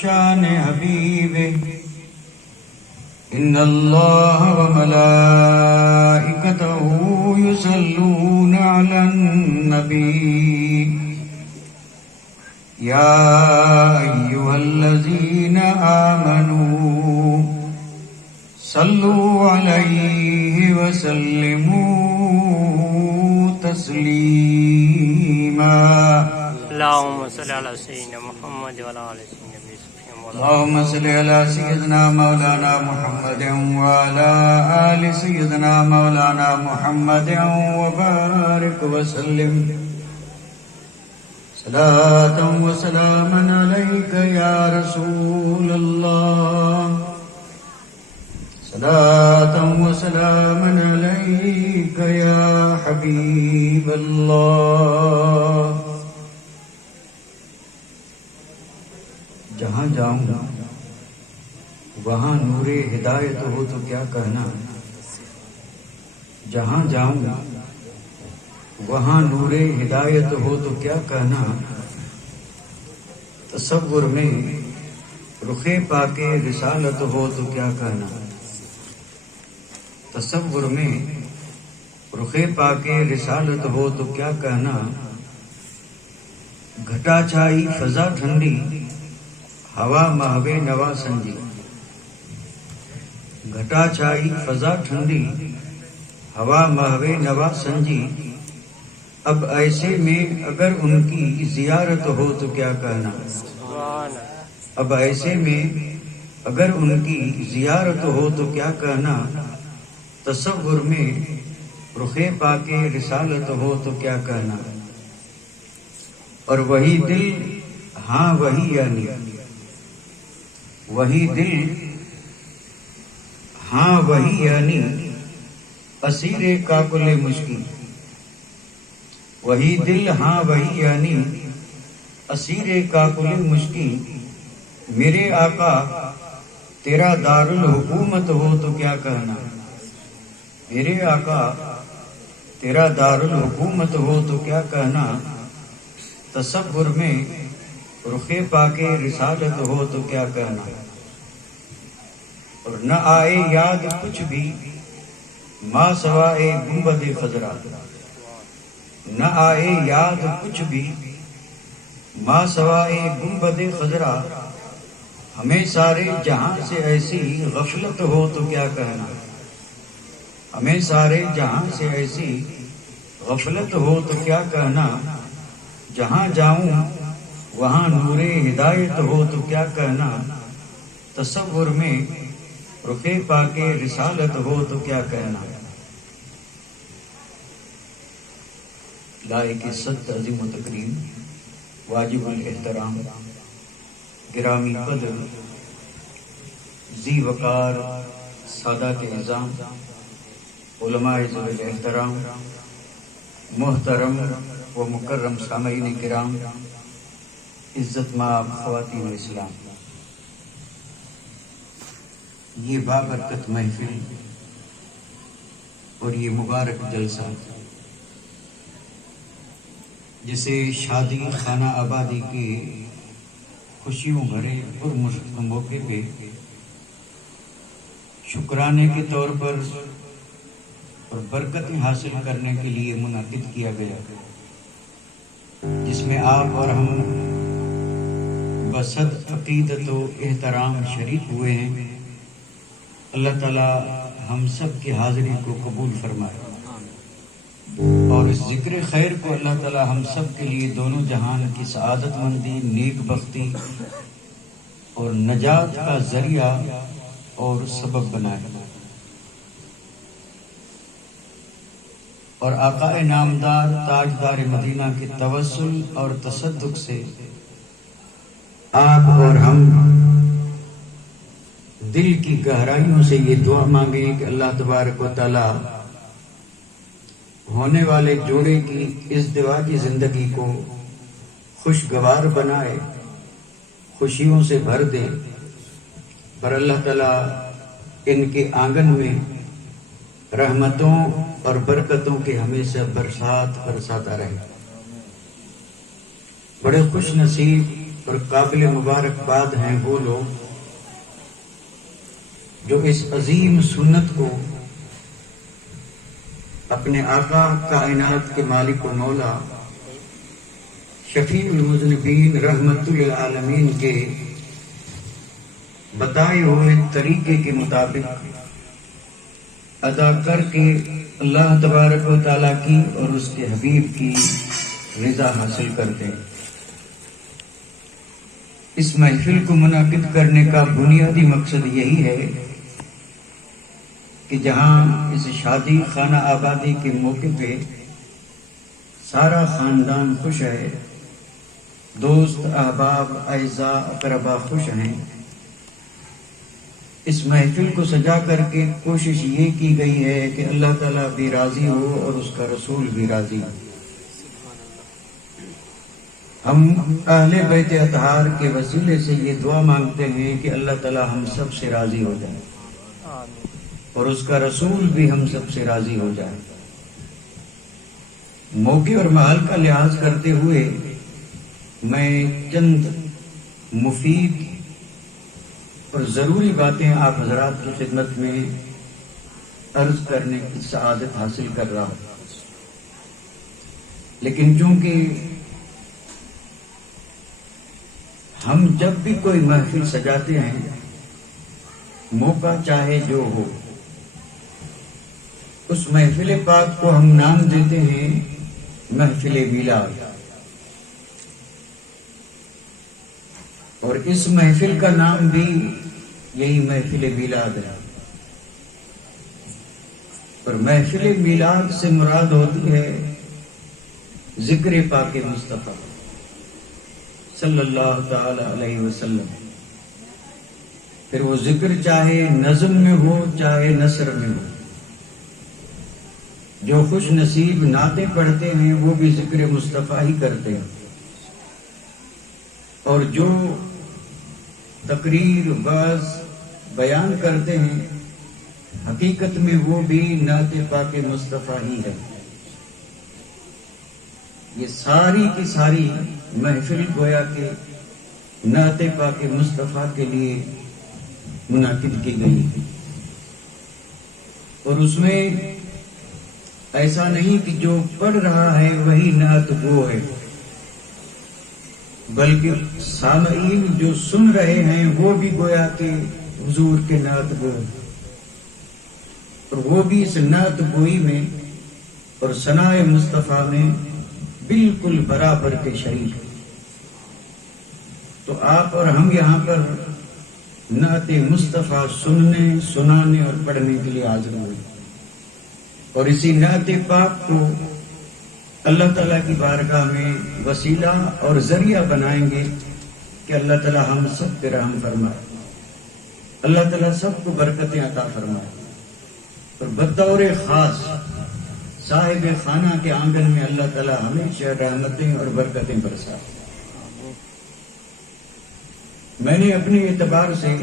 شان حبیبہ ان اللہ وملائکتہ یصلون علی النبی یا ایھا الذین آمنوا صلوا علیہ وسلموا تسلیما اللهم صل على سيدنا محمد وعلى آل سيدنا محمد. اللهم صل على سيدنا مولانا محمد وعلى آل سيدنا مولانا محمد وبارك وسلم صلاة وسلاما عليك يا رسول الله صلاة وسلاما عليك يا حبيب الله. جہاں جاؤں وہاں نور ہدایت ہو تو کیا کہنا، جہاں جاؤں وہاں نور ہدایت ہو تو کیا کہنا، تصور میں رخ پاک رسالت ہو تو کیا کہنا، تصور میں رخ پاک رسالت ہو تو کیا کہنا، گھٹا چھائی فضا ٹھنڈی ہوا مہوے نوا سنجی، گھٹا چھائی فضا ٹھنڈی ہوا مہوے نوا سنجی، اب ایسے میں اگر ان کی زیارت ہو تو کیا کہنا، اب ایسے میں اگر ان کی زیارت ہو تو کیا کہنا، تصور میں رخ پاک رسالت ہو تو کیا کہنا. اور وہی دل ہاں وہی یعنی وہی دل ہاں وہی یعنی اسیر کاکل مشکل، وہی دل ہاں وہی یعنی اسیر کاکل مشکل، میرے آقا تیرا دارالحکومت ہو تو کیا کہنا، میرے آقا تیرا دارالحکومت ہو تو کیا کہنا، تصور میں رخ پاک رسالت ہو تو کیا کہنا. اور نہ آئے یاد کچھ بھی ما سوائے گنبد خضرا، نہ آئے یاد کچھ بھی ما سوائے گنبد خضرا، ہمیں سارے جہاں سے ایسی غفلت ہو تو کیا کہنا، ہمیں سارے جہاں سے ایسی غفلت ہو تو کیا کہنا، جہاں جاؤں وہاں نور ہدایت ہو تو کیا کہنا، تصور میں رخ پاک رسالت ہو تو کیا کہنا. لائق صد عظیم و تکریم، واجب الاحترام، گرامی قدر، ذی وقار سادات اعظام، علماء ذوی الاحترام، محترم و مکرم سامعین کرام، عزت مآب خواتین اسلام، یہ بابرکت محفل اور یہ مبارک جلسہ جسے شادی خانہ آبادی کے خوشیوں بھرے پرمشق موقع پہ شکرانے کے طور پر اور برکتیں حاصل کرنے کے لیے منعقد کیا گیا، جس میں آپ اور ہم بصد عقیدت و احترام شریک ہوئے ہیں. اللہ تعالی ہم سب کی حاضری کو قبول فرمائے اور اس ذکر خیر کو اللہ تعالی ہم سب کے لیے دونوں جہان کی سعادت مندی، نیک بختی اور نجات کا ذریعہ اور سبب بنائے. اور آقا نامدار تاجدار مدینہ کے توسل اور تصدق سے آپ اور ہم دل کی گہرائیوں سے یہ دعا مانگیں کہ اللہ تبارک و تعالی ہونے والے جوڑے کی ازدواجی زندگی کو خوشگوار بنائے، خوشیوں سے بھر دے، پر اللہ تعالیٰ ان کے آنگن میں رحمتوں اور برکتوں کے ہمیشہ برسات برساتا رہے. بڑے خوش نصیب اور قابل مبارکباد ہیں وہ لوگ جو اس عظیم سنت کو اپنے آقا کائنات کے مالک و مولا شفیع المذنبین رحمت للعالمین کے بتائے ہوئے طریقے کے مطابق ادا کر کے اللہ تبارک و تعالیٰ کی اور اس کے حبیب کی رضا حاصل کرتے ہیں۔ اس محفل کو منعقد کرنے کا بنیادی مقصد یہی ہے کہ جہاں اس شادی خانہ آبادی کے موقع پہ سارا خاندان خوش ہے، دوست احباب اعزاء اقربا خوش ہیں، اس محفل کو سجا کر کے کوشش یہ کی گئی ہے کہ اللہ تعالیٰ بھی راضی ہو اور اس کا رسول بھی راضی ہو۔ ہم اہل بیت اطہار کے وسیلے سے یہ دعا مانگتے ہیں کہ اللہ تعالیٰ ہم سب سے راضی ہو جائے اور اس کا رسول بھی ہم سب سے راضی ہو جائے۔ موقع اور محل کا لحاظ کرتے ہوئے میں چند مفید اور ضروری باتیں آپ حضرات کی خدمت میں عرض کرنے کی سعادت حاصل کر رہا ہوں، لیکن چونکہ ہم جب بھی کوئی محفل سجاتے ہیں، موقع چاہے جو ہو، اس محفل پاک کو ہم نام دیتے ہیں محفل میلاد، اور اس محفل کا نام بھی یہی محفل میلاد ہے۔ اور محفل میلاد سے مراد ہوتی ہے ذکر پاک مصطفیٰ صلی اللہ تعالی علیہ وسلم۔ پھر وہ ذکر چاہے نظم میں ہو چاہے نثر میں ہو، جو خوش نصیب نعتیں پڑھتے ہیں وہ بھی ذکر مصطفیٰ ہی کرتے ہیں، اور جو تقریر وعظ بیان کرتے ہیں حقیقت میں وہ بھی نعت پاک مصطفیٰ ہی ہے۔ یہ ساری کی ساری محفل گویا کہ نعت پاک مصطفیٰ کے لیے منعقد کی گئی، اور اس میں ایسا نہیں کہ جو پڑھ رہا ہے وہی نعت گو ہے، بلکہ سامعین جو سن رہے ہیں وہ بھی گویا کہ حضور کے نعت گو، اور وہ بھی اس نعت گوئی میں اور ثناء مصطفیٰ میں بالکل برابر کے شریک۔ تو آپ اور ہم یہاں پر نعت مصطفیٰ سننے، سنانے اور پڑھنے کے لیے حاضر ہوئے، اور اسی نعت پاک کو اللہ تعالیٰ کی بارگاہ میں وسیلہ اور ذریعہ بنائیں گے کہ اللہ تعالیٰ ہم سب پہ رحم فرمائے، اللہ تعالیٰ سب کو برکتیں عطا فرمائے، اور بطور خاص صاحب خانہ کے آنگن میں اللہ تعالیٰ ہمیشہ رحمتیں اور برکتیں برسائے۔ میں نے اپنے اعتبار سے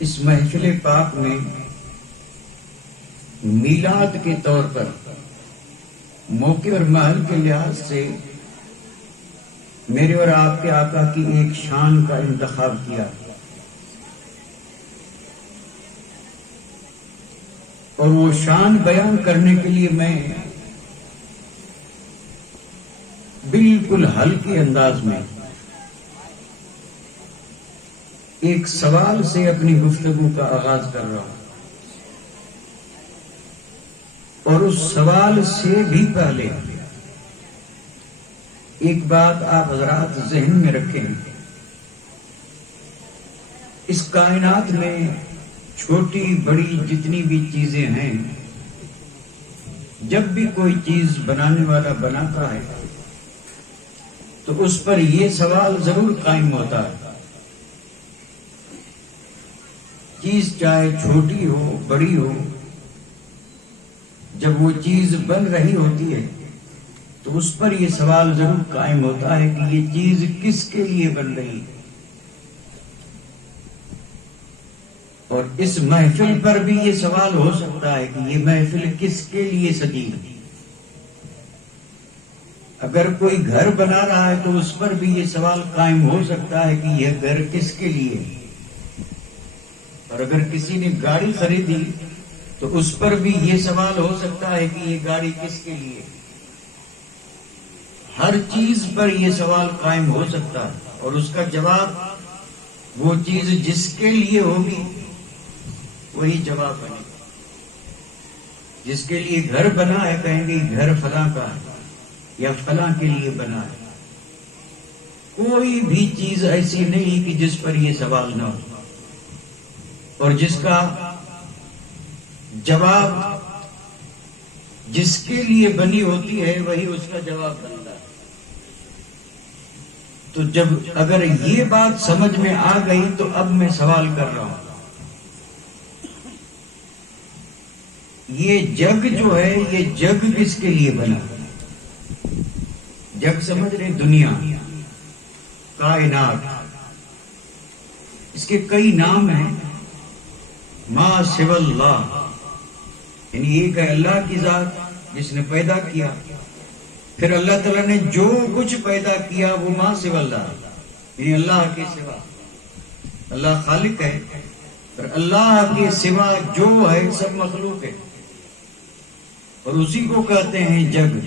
اس محفل پاک میں میلاد کے طور پر موقع اور محل کے لحاظ سے میرے اور آپ کے آقا کی ایک شان کا انتخاب کیا، اور وہ شان بیان کرنے کے لیے میں بالکل ہلکے انداز میں ایک سوال سے اپنی گفتگو کا آغاز کر رہا ہوں، اور اس سوال سے بھی پہلے ایک بات آپ حضرات ذہن میں رکھیں، اس کائنات میں چھوٹی بڑی جتنی بھی چیزیں ہیں، جب بھی کوئی چیز بنانے والا بناتا ہے تو اس پر یہ سوال ضرور قائم ہوتا ہے، چیز چاہے چھوٹی ہو بڑی ہو، جب وہ چیز بن رہی ہوتی ہے تو اس پر یہ سوال ضرور قائم ہوتا ہے کہ یہ چیز کس کے لیے بن رہی ہے۔ اور اس محفل پر بھی یہ سوال ہو سکتا ہے کہ یہ محفل کس کے لیے سجی ہے۔ اگر کوئی گھر بنا رہا ہے تو اس پر بھی یہ سوال قائم ہو سکتا ہے کہ یہ گھر کس کے لیے ہے، اور اگر کسی نے گاڑی خریدی تو اس پر بھی یہ سوال ہو سکتا ہے کہ یہ گاڑی کس کے لیے ہے۔ ہر چیز پر یہ سوال قائم ہو سکتا ہے، اور اس کا جواب وہ چیز جس کے لیے ہوگی وہی جواب بنے گا۔ جس کے لیے گھر بنا ہے کہیں گے گھر فلاں کا ہے یا فلاں کے لیے بنا ہے۔ کوئی بھی چیز ایسی نہیں کہ جس پر یہ سوال نہ ہو، اور جس کا جواب جس کے لیے بنی ہوتی ہے وہی اس کا جواب بنتا ہے۔ تو جب اگر یہ بات سمجھ میں آ گئی تو اب میں سوال کر رہا ہوں، یہ جگ جو ہے یہ جگ کس کے لیے بنا؟ جگ سمجھ رہے؟ دنیا، کائنات، اس کے کئی نام ہیں۔ ما سوى اللہ، یعنی ایک ہے اللہ کی ذات جس نے پیدا کیا، پھر اللہ تعالیٰ نے جو کچھ پیدا کیا وہ ما سوى اللہ، یعنی اللہ کے سوا۔ اللہ خالق ہے، اور اللہ کے سوا جو ہے سب مخلوق ہے، اور اسی کو کہتے ہیں جگ۔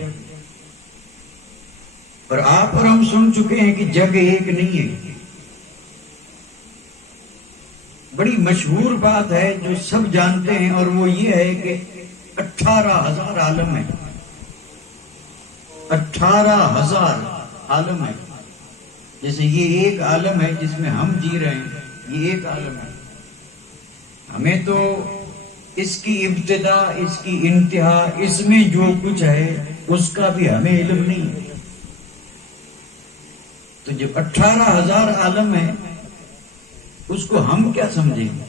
اور آپ اور ہم سن چکے ہیں کہ جگ ایک نہیں ہے۔ بڑی مشہور بات ہے جو سب جانتے ہیں، اور وہ یہ ہے کہ 18,000 عالم ہے، 18,000 عالم ہے۔ جیسے یہ ایک عالم ہے جس میں ہم جی رہے ہیں، یہ ایک عالم ہے۔ ہمیں تو اس کی ابتدا، اس کی انتہا، اس میں جو کچھ ہے اس کا بھی ہمیں علم نہیں۔ تو جب 18,000 عالم ہے اس کو ہم کیا سمجھیں گے؟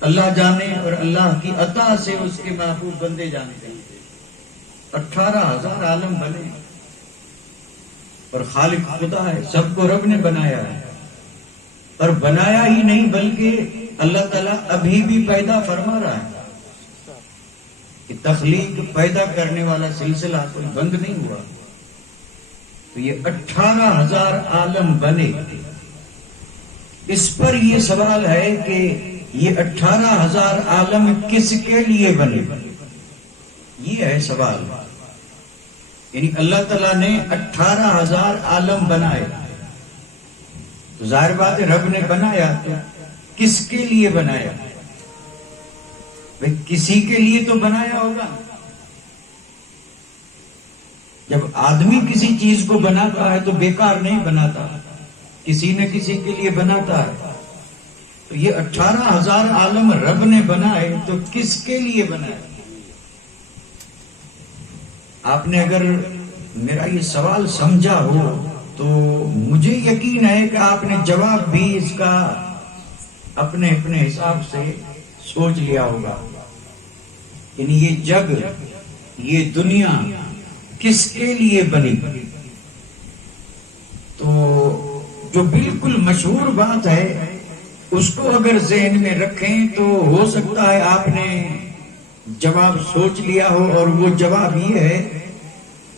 اللہ جانے، اور اللہ کی عطا سے اس کے محبوب بندے جانتے ہیں۔ 18,000 عالم بنے، اور خالق خدا ہے، سب کو رب نے بنایا ہے، اور بنایا ہی نہیں بلکہ اللہ تعالیٰ ابھی بھی پیدا فرما رہا ہے کہ تخلیق پیدا کرنے والا سلسلہ کوئی بند نہیں ہوا۔ تو یہ 18,000 عالم بنے، اس پر یہ سوال ہے کہ یہ 18,000 عالم کس کے لیے بنے؟ یہ ہے سوال۔ یعنی اللہ تعالیٰ نے 18,000 عالم بنائے، تو ظاہر بات ہے رب نے بنایا تو کس کے لیے بنایا؟ بھئی کسی کے لیے تو بنایا ہوگا۔ جب آدمی کسی چیز کو بناتا ہے تو بیکار نہیں بناتا، کسی نہ کسی کے لیے بناتا ہے۔ تو یہ 18,000 عالم رب نے بنائے تو کس کے لیے بنائے؟ آپ نے اگر میرا یہ سوال سمجھا ہو تو مجھے یقین ہے کہ آپ نے جواب بھی اس کا اپنے اپنے حساب سے سوچ لیا ہوگا۔ یعنی یہ جگ، یہ دنیا کس کے لیے بنی؟ تو جو بالکل مشہور بات ہے اس کو اگر ذہن میں رکھیں تو ہو سکتا ہے آپ نے جواب سوچ لیا ہو، اور وہ جواب یہ ہے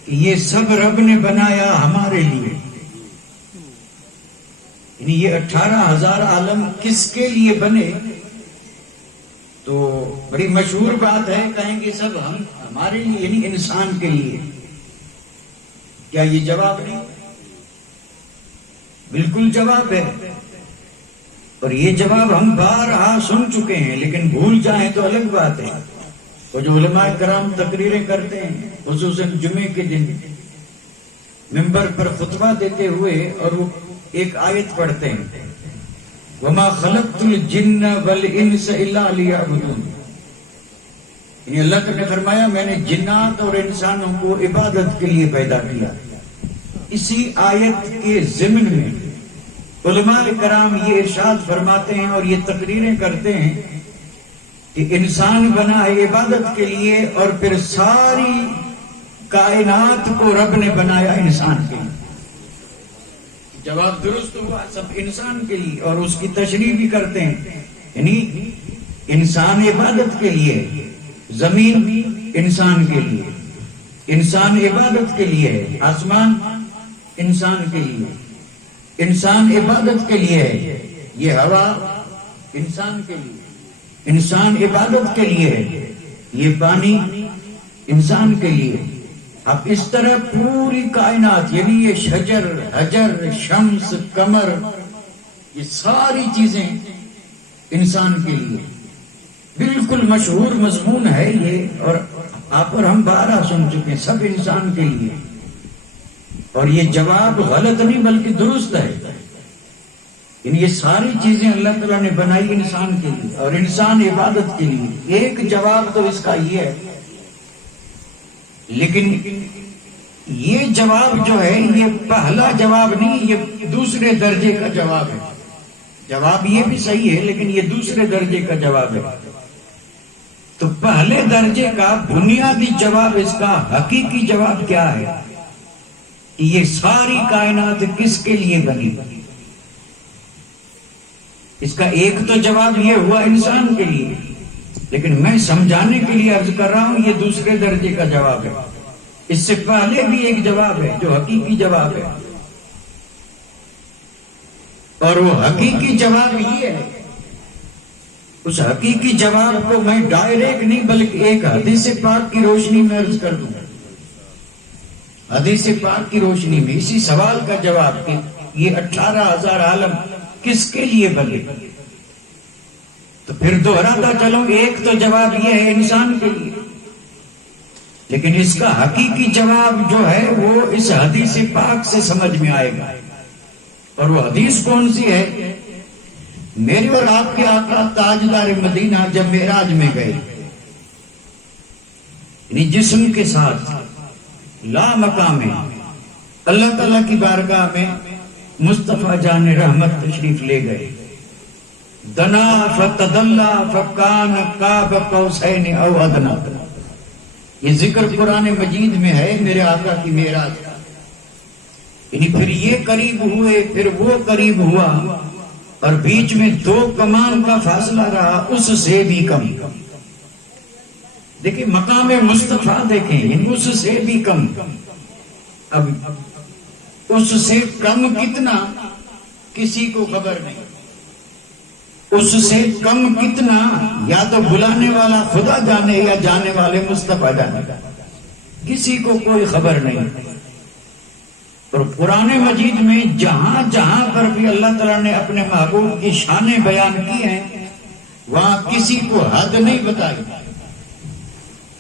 کہ یہ سب رب نے بنایا ہمارے لیے۔ یعنی یہ 18,000 عالم کس کے لیے بنے؟ تو بڑی مشہور بات ہے، کہیں گے سب ہمارے لیے، یعنی انسان کے لیے۔ کیا یہ جواب نہیں؟ بالکل جواب ہے، اور یہ جواب ہم بارہا سن چکے ہیں، لیکن بھول جائیں تو الگ بات ہے۔ وہ جو علماء کرام تقریریں کرتے ہیں خصوصاً جمعے کے دن ممبر پر خطبہ دیتے ہوئے، اور وہ ایک آیت پڑھتے ہیں، وَمَا خَلَقْتُ الْجِنَّ وَالْإِنسَ إِلَّا لِيَعْبُدُونِ۔ یعنی اللہ تعالیٰ نے فرمایا میں نے جنات اور انسانوں کو عبادت کے لیے پیدا کیا۔ اسی آیت کے ضمن میں علماء کرام یہ ارشاد فرماتے ہیں اور یہ تقریریں کرتے ہیں کہ انسان بنا ہے عبادت کے لیے، اور پھر ساری کائنات کو رب نے بنایا انسان کے لیے۔ جواب درست ہوا، سب انسان کے لیے، اور اس کی تشریح بھی کرتے ہیں۔ یعنی انسان عبادت کے لیے، زمین بھی انسان کے لیے، انسان عبادت کے لیے ہے، آسمان انسان کے لیے، انسان عبادت کے لیے ہے، یہ ہوا انسان کے لیے، انسان عبادت کے لیے ہے، یہ پانی انسان کے لیے۔ اب اس طرح پوری کائنات، یعنی یہ شجر، حجر، شمس، قمر، یہ ساری چیزیں انسان کے لیے۔ بالکل مشہور مضمون ہے یہ، اور آپ اور ہم بارہ سن چکے ہیں، سب انسان کے لیے۔ اور یہ جواب غلط نہیں بلکہ درست ہے، یعنی یہ ساری چیزیں اللہ تعالیٰ نے بنائی انسان کے لیے اور انسان عبادت کے لیے۔ ایک جواب تو اس کا یہ ہے، لیکن یہ جواب جو ہے یہ پہلا جواب نہیں، یہ دوسرے درجے کا جواب ہے۔ جواب یہ بھی صحیح ہے لیکن یہ دوسرے درجے کا جواب ہے۔ تو پہلے درجے کا بنیادی جواب، اس کا حقیقی جواب کیا ہے کہ یہ ساری کائنات کس کے لیے بنی؟ اس کا ایک تو جواب یہ ہوا انسان کے لیے، لیکن میں سمجھانے کے لیے عرض کر رہا ہوں یہ دوسرے درجے کا جواب ہے۔ اس سے پہلے بھی ایک جواب ہے جو حقیقی جواب ہے، اور وہ حقیقی جواب یہ ہے۔ اس حقیقی جواب کو میں ڈائریکٹ نہیں بلکہ ایک حدیث پاک کی روشنی میں عرض کر دوں۔ حدیث پاک کی روشنی میں اسی سوال کا جواب کہ یہ 18,000 عالم کس کے لیے بنے، تو پھر دوہراتا چلو، ایک تو جواب یہ ہے انسان کے لیے، لیکن اس کا حقیقی جواب جو ہے وہ اس حدیث پاک سے سمجھ میں آئے گا۔ اور وہ حدیث کون سی ہے؟ میرے اور آپ کے آقا تاجدار مدینہ جب معراج میں گئے، یعنی جسم کے ساتھ لا مقام ہے، اللہ تعالیٰ کی بارگاہ میں مصطفیٰ جان رحمت تشریف لے گئے۔ دنا فتدلا فکان قاب قوسین او ادنا، یہ ذکر قرآن مجید میں ہے میرے آقا کی معراج کا۔ یعنی پھر یہ قریب ہوئے، پھر وہ قریب ہوا، اور بیچ میں 2 کمان کا فاصلہ رہا، اس سے بھی کم۔ دیکھیں مقام مصطفیٰ، دیکھیں یعنی اس سے بھی کم۔ اب اس سے کم کتنا کسی کو خبر نہیں، اس سے کم کتنا یا تو بلانے والا خدا جانے یا جانے والے مصطفیٰ جانے، کسی کو کوئی خبر نہیں۔ اور قرآن مجید میں جہاں جہاں پر بھی اللہ تعالیٰ نے اپنے محبوب کی شانیں بیان کی ہیں، وہاں کسی کو حد نہیں بتائی،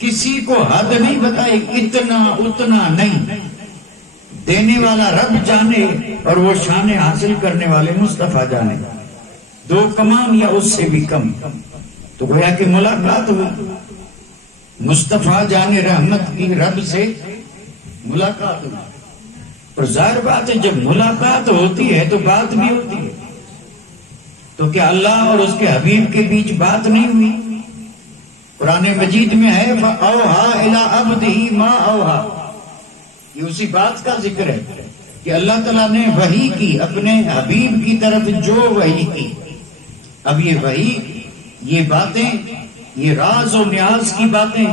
کسی کو حد نہیں بتائی، اتنا اتنا نہیں۔ دینے والا رب جانے اور وہ شانیں حاصل کرنے والے مصطفیٰ جانے، 2 کمان یا اس سے بھی کم۔ تو گویا کہ ملاقات ہوئی، مصطفیٰ جانے رحمت کی رب سے ملاقات ہوئی۔ اور ظاہر بات ہے جب ملاقات ہوتی ہے تو بات بھی ہوتی ہے، تو کیا اللہ اور اس کے حبیب کے بیچ بات نہیں ہوئی؟ قرآن مجید میں ہے فَأَوْحَا إِلَىٰ عَبْدِهِ مَا أَوْحَا، یہ اسی بات کا ذکر ہے کہ اللہ تعالیٰ نے وحی کی اپنے حبیب کی طرف جو وحی کی۔ اب یہ وحی، یہ باتیں، یہ راز و نیاز کی باتیں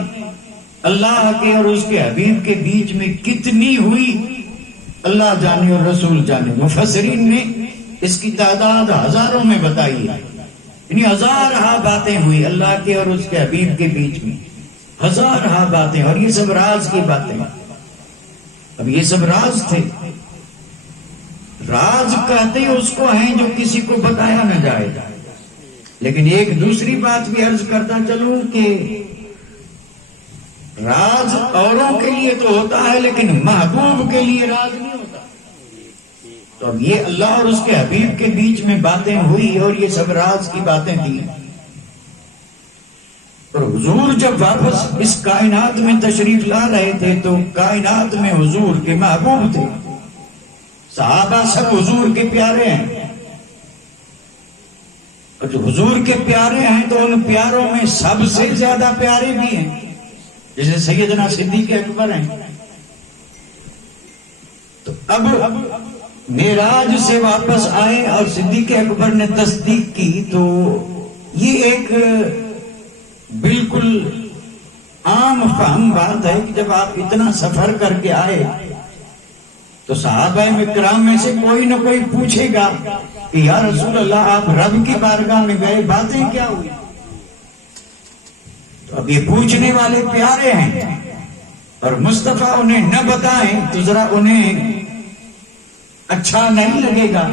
اللہ کے اور اس کے حبیب کے بیچ میں کتنی ہوئی، اللہ جانے اور رسول جانے۔ مفسرین نے اس کی تعداد ہزاروں میں بتائی ہے، یعنی ہزارہ باتیں ہوئی اللہ کے اور اس کے حبیب کے بیچ میں، ہزارہ باتیں، اور یہ سب راز کی باتیں۔ اب یہ سب راز تھے، راز کہتے ہیں اس کو ہیں جو کسی کو بتایا نہ جائے۔ لیکن ایک دوسری بات بھی عرض کرتا چلوں کہ راز اوروں کے لیے تو ہوتا ہے لیکن محبوب کے لیے راز نہیں ہوتا۔ تو اب یہ اللہ اور اس کے حبیب کے بیچ میں باتیں ہوئی اور یہ سب راز کی باتیں تھیں۔ اور حضور جب واپس اس کائنات میں تشریف لا رہے تھے تو کائنات میں حضور کے محبوب تھے، صحابہ سب حضور کے پیارے ہیں، اور جو حضور کے پیارے ہیں تو ان پیاروں میں سب سے زیادہ پیارے بھی ہیں، جیسے سیدنا صدیق اکبر ہیں۔ تو اب معراج سے واپس آئے اور صدیق اکبر نے تصدیق کی، تو یہ ایک بالکل عام فہم بات ہے کہ جب آپ اتنا سفر کر کے آئے تو صحابہ کرام میں سے کوئی نہ کوئی پوچھے گا کہ یا رسول اللہ آپ رب کی بارگاہ میں گئے، باتیں کیا ہوئی؟ تو اب یہ پوچھنے والے پیارے ہیں اور مصطفیٰ انہیں نہ بتائیں تو ذرا انہیں اچھا نہیں لگے گا.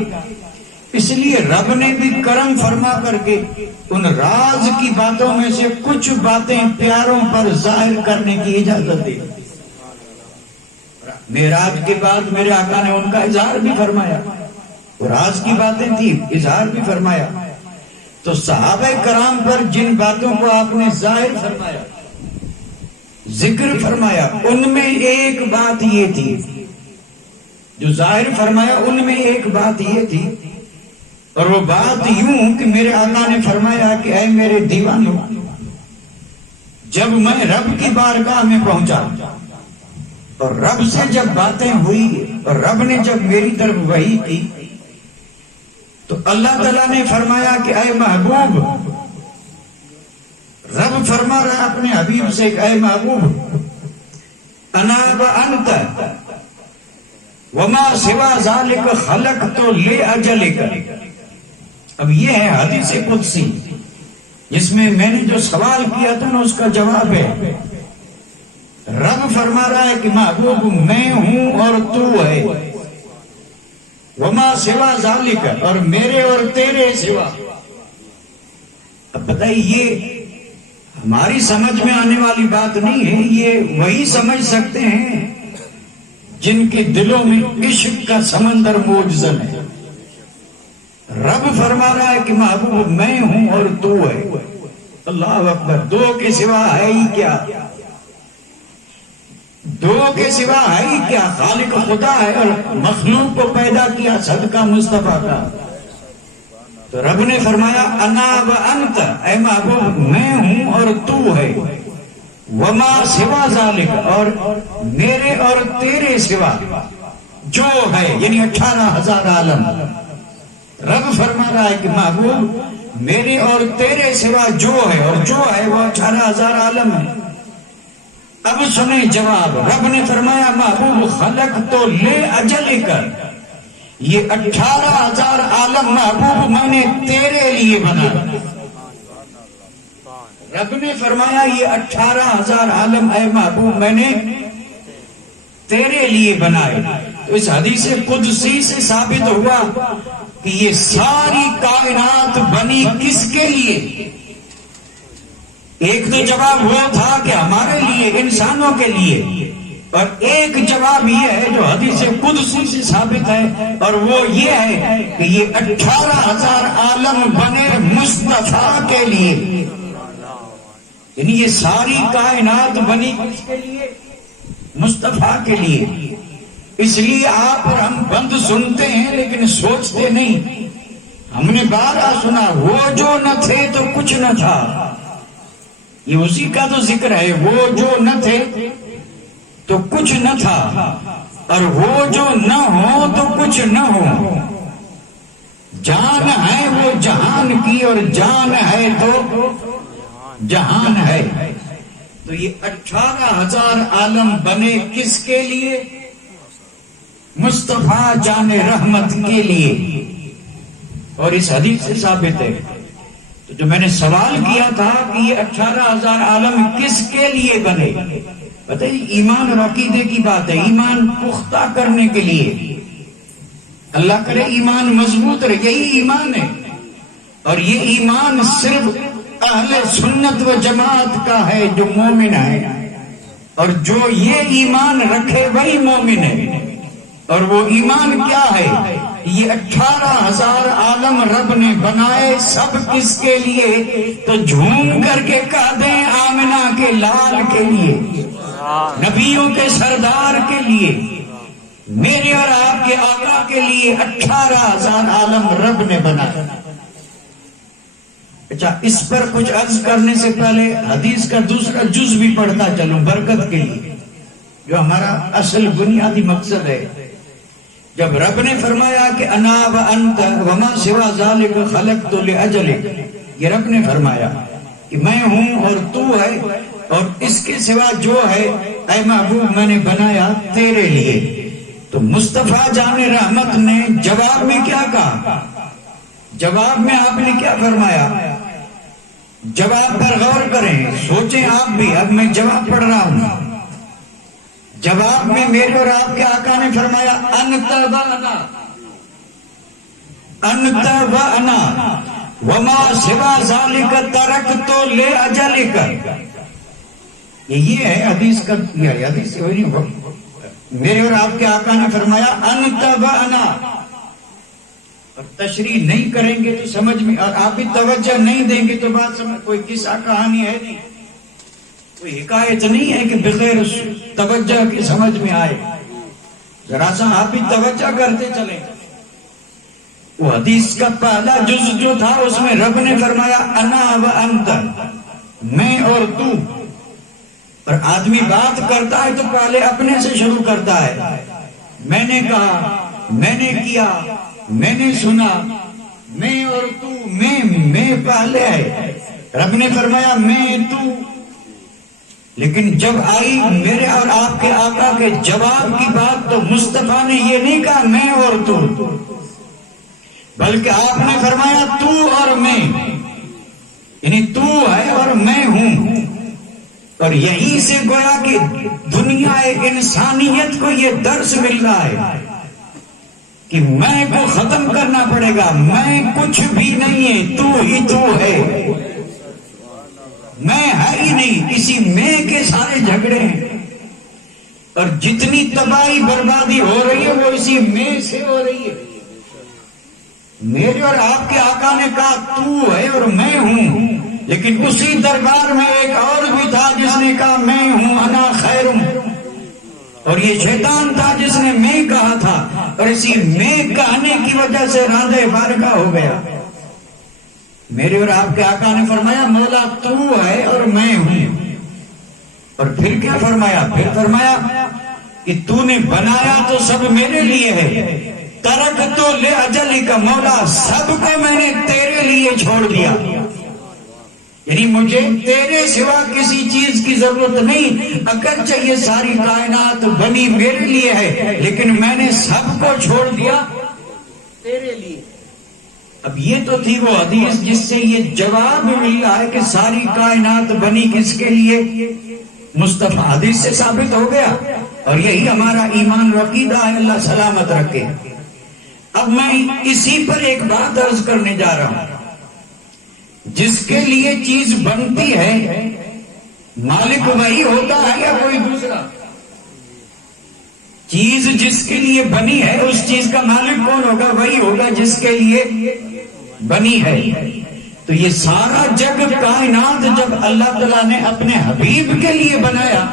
اس لیے رب نے بھی کرم فرما کر کے ان راز کی باتوں میں سے کچھ باتیں پیاروں پر ظاہر کرنے کی اجازت دی. معراج کے بعد میرے آقا نے ان کا اظہار بھی فرمایا، راز کی باتیں تھی، اظہار بھی فرمایا. تو صحابہ کرام پر جن باتوں کو آپ نے ظاہر فرمایا، ذکر فرمایا، ان میں ایک بات یہ تھی، جو ظاہر فرمایا ان میں ایک بات یہ تھی، اور وہ بات یوں کہ میرے آقا نے فرمایا کہ اے میرے دیوانوں، جب میں رب کی بارگاہ میں پہنچا اور رب سے جب باتیں ہوئی اور رب نے جب میری طرف وحی کی تو اللہ تعالیٰ نے فرمایا کہ اے محبوب، رب فرما رہا اپنے حبیب سے کہ اے محبوب، انا وانت وما سوا ذالک خلقت لاجلک. اب یہ ہے حدیث قدسی جس میں نے جو سوال کیا تھا نا اس کا جواب ہے. رب فرما رہا ہے کہ محبوب میں ہوں اور تو ہے، وما سوا ذالک، اور میرے اور تیرے سوا. اب بتائیے یہ ہماری سمجھ میں آنے والی بات نہیں ہے، یہ وہی سمجھ سکتے ہیں جن کے دلوں میں عشق کا سمندر موجزن ہے. رب فرما رہا ہے کہ محبوب میں ہوں اور تو ہے. اللہ اکبر. دو کے سوا ہے ہی کیا، دو کے سوا ہے ہی کیا. خالق خدا ہے اور مخلوق کو پیدا کیا صدقہ مصطفیٰ کا. تو رب نے فرمایا انا وانت، اے محبوب میں ہوں اور تو ہے، وما سوا ذالک، اور میرے اور تیرے سوا جو ہے، یعنی 18,000 عالم. رب فرما رہا ہے کہ محبوب میرے اور تیرے سوا جو ہے، اور جو ہے وہ 18,000 عالم ہے. اب سنیں جواب. رب نے فرمایا محبوب خلقت لاجلک، یہ 18,000 عالم محبوب میں نے تیرے لیے بنایا. رب نے فرمایا یہ 18,000 عالم اے محبوب میں نے تیرے لیے بنائے. تو اس حدیث قدسی سے ثابت ہوا کہ یہ ساری کائنات بنی کس کے لیے. ایک تو جواب وہ تھا کہ ہمارے لیے، انسانوں کے لیے، اور ایک جواب یہ ہے جو حدیث قدسی سے ثابت ہے، اور وہ یہ ہے کہ یہ 18,000 عالم بنے مصطفیٰ کے لیے. یعنی یہ ساری کائنات بنی کس کے لیے؟ مصطفیٰ کے لیے. اس لیے آپ اور ہم بند سنتے ہیں لیکن سوچتے نہیں. ہم نے بارہ سنا وہ جو نہ تھے تو کچھ نہ تھا، یہ اسی کا تو ذکر ہے. وہ جو نہ تھے تو کچھ نہ تھا، اور وہ جو نہ ہو تو کچھ نہ ہو. جان ہے وہ جہان کی، اور جان ہے تو جہان ہے. تو یہ 18,000 عالم بنے کس کے لیے؟ مصطفیٰ جان رحمت کے لیے. اور اس حدیث سے ثابت ہے. تو جو میں نے سوال کیا تھا کہ یہ 18,000 عالم کس کے لیے بنے، بتائیے ایمان اور عقیدے کی بات ہے. ایمان پختہ کرنے کے لیے. اللہ کرے ایمان مضبوط رہے، یہی ایمان ہے. اور یہ ایمان صرف اہل سنت و جماعت کا ہے جو مومن ہے، اور جو یہ ایمان رکھے وہی مومن ہے. اور وہ ایمان کیا ہے؟ یہ 18,000 عالم رب نے بنائے سب کس کے لیے؟ تو جھوم کر کے کہہ دیں آمنہ کے لال کے لیے، نبیوں کے سردار کے لیے، میرے اور آپ کے آقا کے لیے 18,000 عالم رب نے بنایا. اچھا، اس پر کچھ عرض کرنے سے پہلے حدیث کا دوسرا جز بھی پڑھتا چلوں برکت کے لیے، جو ہمارا اصل بنیادی مقصد ہے. جب رب نے فرمایا کہ انا وانت وما سوا ذالک خلقت لاجلک، یہ رب نے فرمایا کہ میں ہوں اور تو ہے، اور اس کے سوا جو ہے اے محبوب میں نے بنایا تیرے لیے۔ تو مصطفیٰ جان رحمت نے جواب میں کیا کہا؟ جواب میں آپ نے کیا فرمایا؟ جواب پر غور کریں، سوچیں آپ بھی۔ اب میں جواب پڑھ رہا ہوں۔ جواب میں میرے اور آپ کے آقا نے فرمایا انت و انا، انت و انا وما سوا ذالک ترکت لاجلک۔ یہ ہے حدیث کا، یہ حدیث میرے اور آپ کے آقا نے فرمایا انت و انا، اور تشریح نہیں کریں گے تو سمجھ میں، اور آپ بھی توجہ نہیں دیں گے تو بات سمجھ، کوئی قصہ کہانی ہے نہیں، کوئی حکایت نہیں ہے کہ بغیر توجہ کے سمجھ میں آئے، ذرا سا آپ بھی توجہ کرتے چلیں۔ وہ حدیث کا پہلا جز جو تھا اس میں رب نے فرمایا انا و انت، میں اور تو۔ اور آدمی بات کرتا ہے تو پہلے اپنے سے شروع کرتا ہے، میں نے کہا، میں نے کیا، میں نے سنا، میں اور تو، میں پہلے ہے۔ رب نے فرمایا میں تو، لیکن جب آئی میرے اور آپ کے آقا کے جواب کی بات تو مصطفیٰ نے یہ نہیں کہا میں اور تو، بلکہ آپ نے فرمایا تو اور میں، یعنی تو ہے اور میں ہوں۔ اور یہیں سے گویا کہ دنیا انسانیت کو یہ درس مل رہا ہے کہ میں کو ختم کرنا پڑے گا، میں کچھ بھی نہیں ہے، تو ہی تو ہے، میں ہے ہی نہیں۔ اسی میں کے سارے جھگڑے ہیں، اور جتنی تباہی بربادی ہو رہی ہے وہ اسی میں سے ہو رہی ہے۔ میرے اور آپ کے آقا نے کہا تو ہے اور میں ہوں، لیکن اسی دربار میں ایک اور بھی تھا جس نے کہا میں ہوں انا خیرم، اور یہ شیطان تھا جس نے میں کہا تھا، اور اسی میں کہنے کی وجہ سے راندے بارگاہ ہو گیا۔ میرے اور آپ کے آقا نے فرمایا مولا تو ہے اور میں ہوں، اور پھر کیا فرمایا؟ پھر فرمایا کہ تو نے بنایا تو سب میرے لیے ہے، ترکت لاجلک، مولا سب کو میں نے تیرے لیے چھوڑ دیا، یعنی مجھے تیرے سوا کسی چیز کی ضرورت نہیں۔ اگرچہ یہ ساری کائنات بنی میرے لیے ہے لیکن میں نے سب کو چھوڑ دیا تیرے لیے۔ اب یہ تو تھی وہ حدیث جس سے یہ جواب مل رہا ہے کہ ساری کائنات بنی کس کے لیے؟ مصطفیٰ۔ حدیث سے ثابت ہو گیا، اور یہی ہمارا ایمان و عقیدہ ہے، اللہ سلامت رکھے۔ اب میں اسی پر ایک بات عرض کرنے جا رہا ہوں، جس کے لیے چیز بنتی ہے مالک وہی ہوتا ہے یا کوئی دوسرا؟ چیز جس کے لیے بنی ہے اس چیز کا مالک کون ہوگا؟ وہی ہوگا جس کے لیے بنی ہے۔ تو یہ سارا جگ کائنات جب اللہ تعالیٰ نے اپنے حبیب کے لیے بنایا،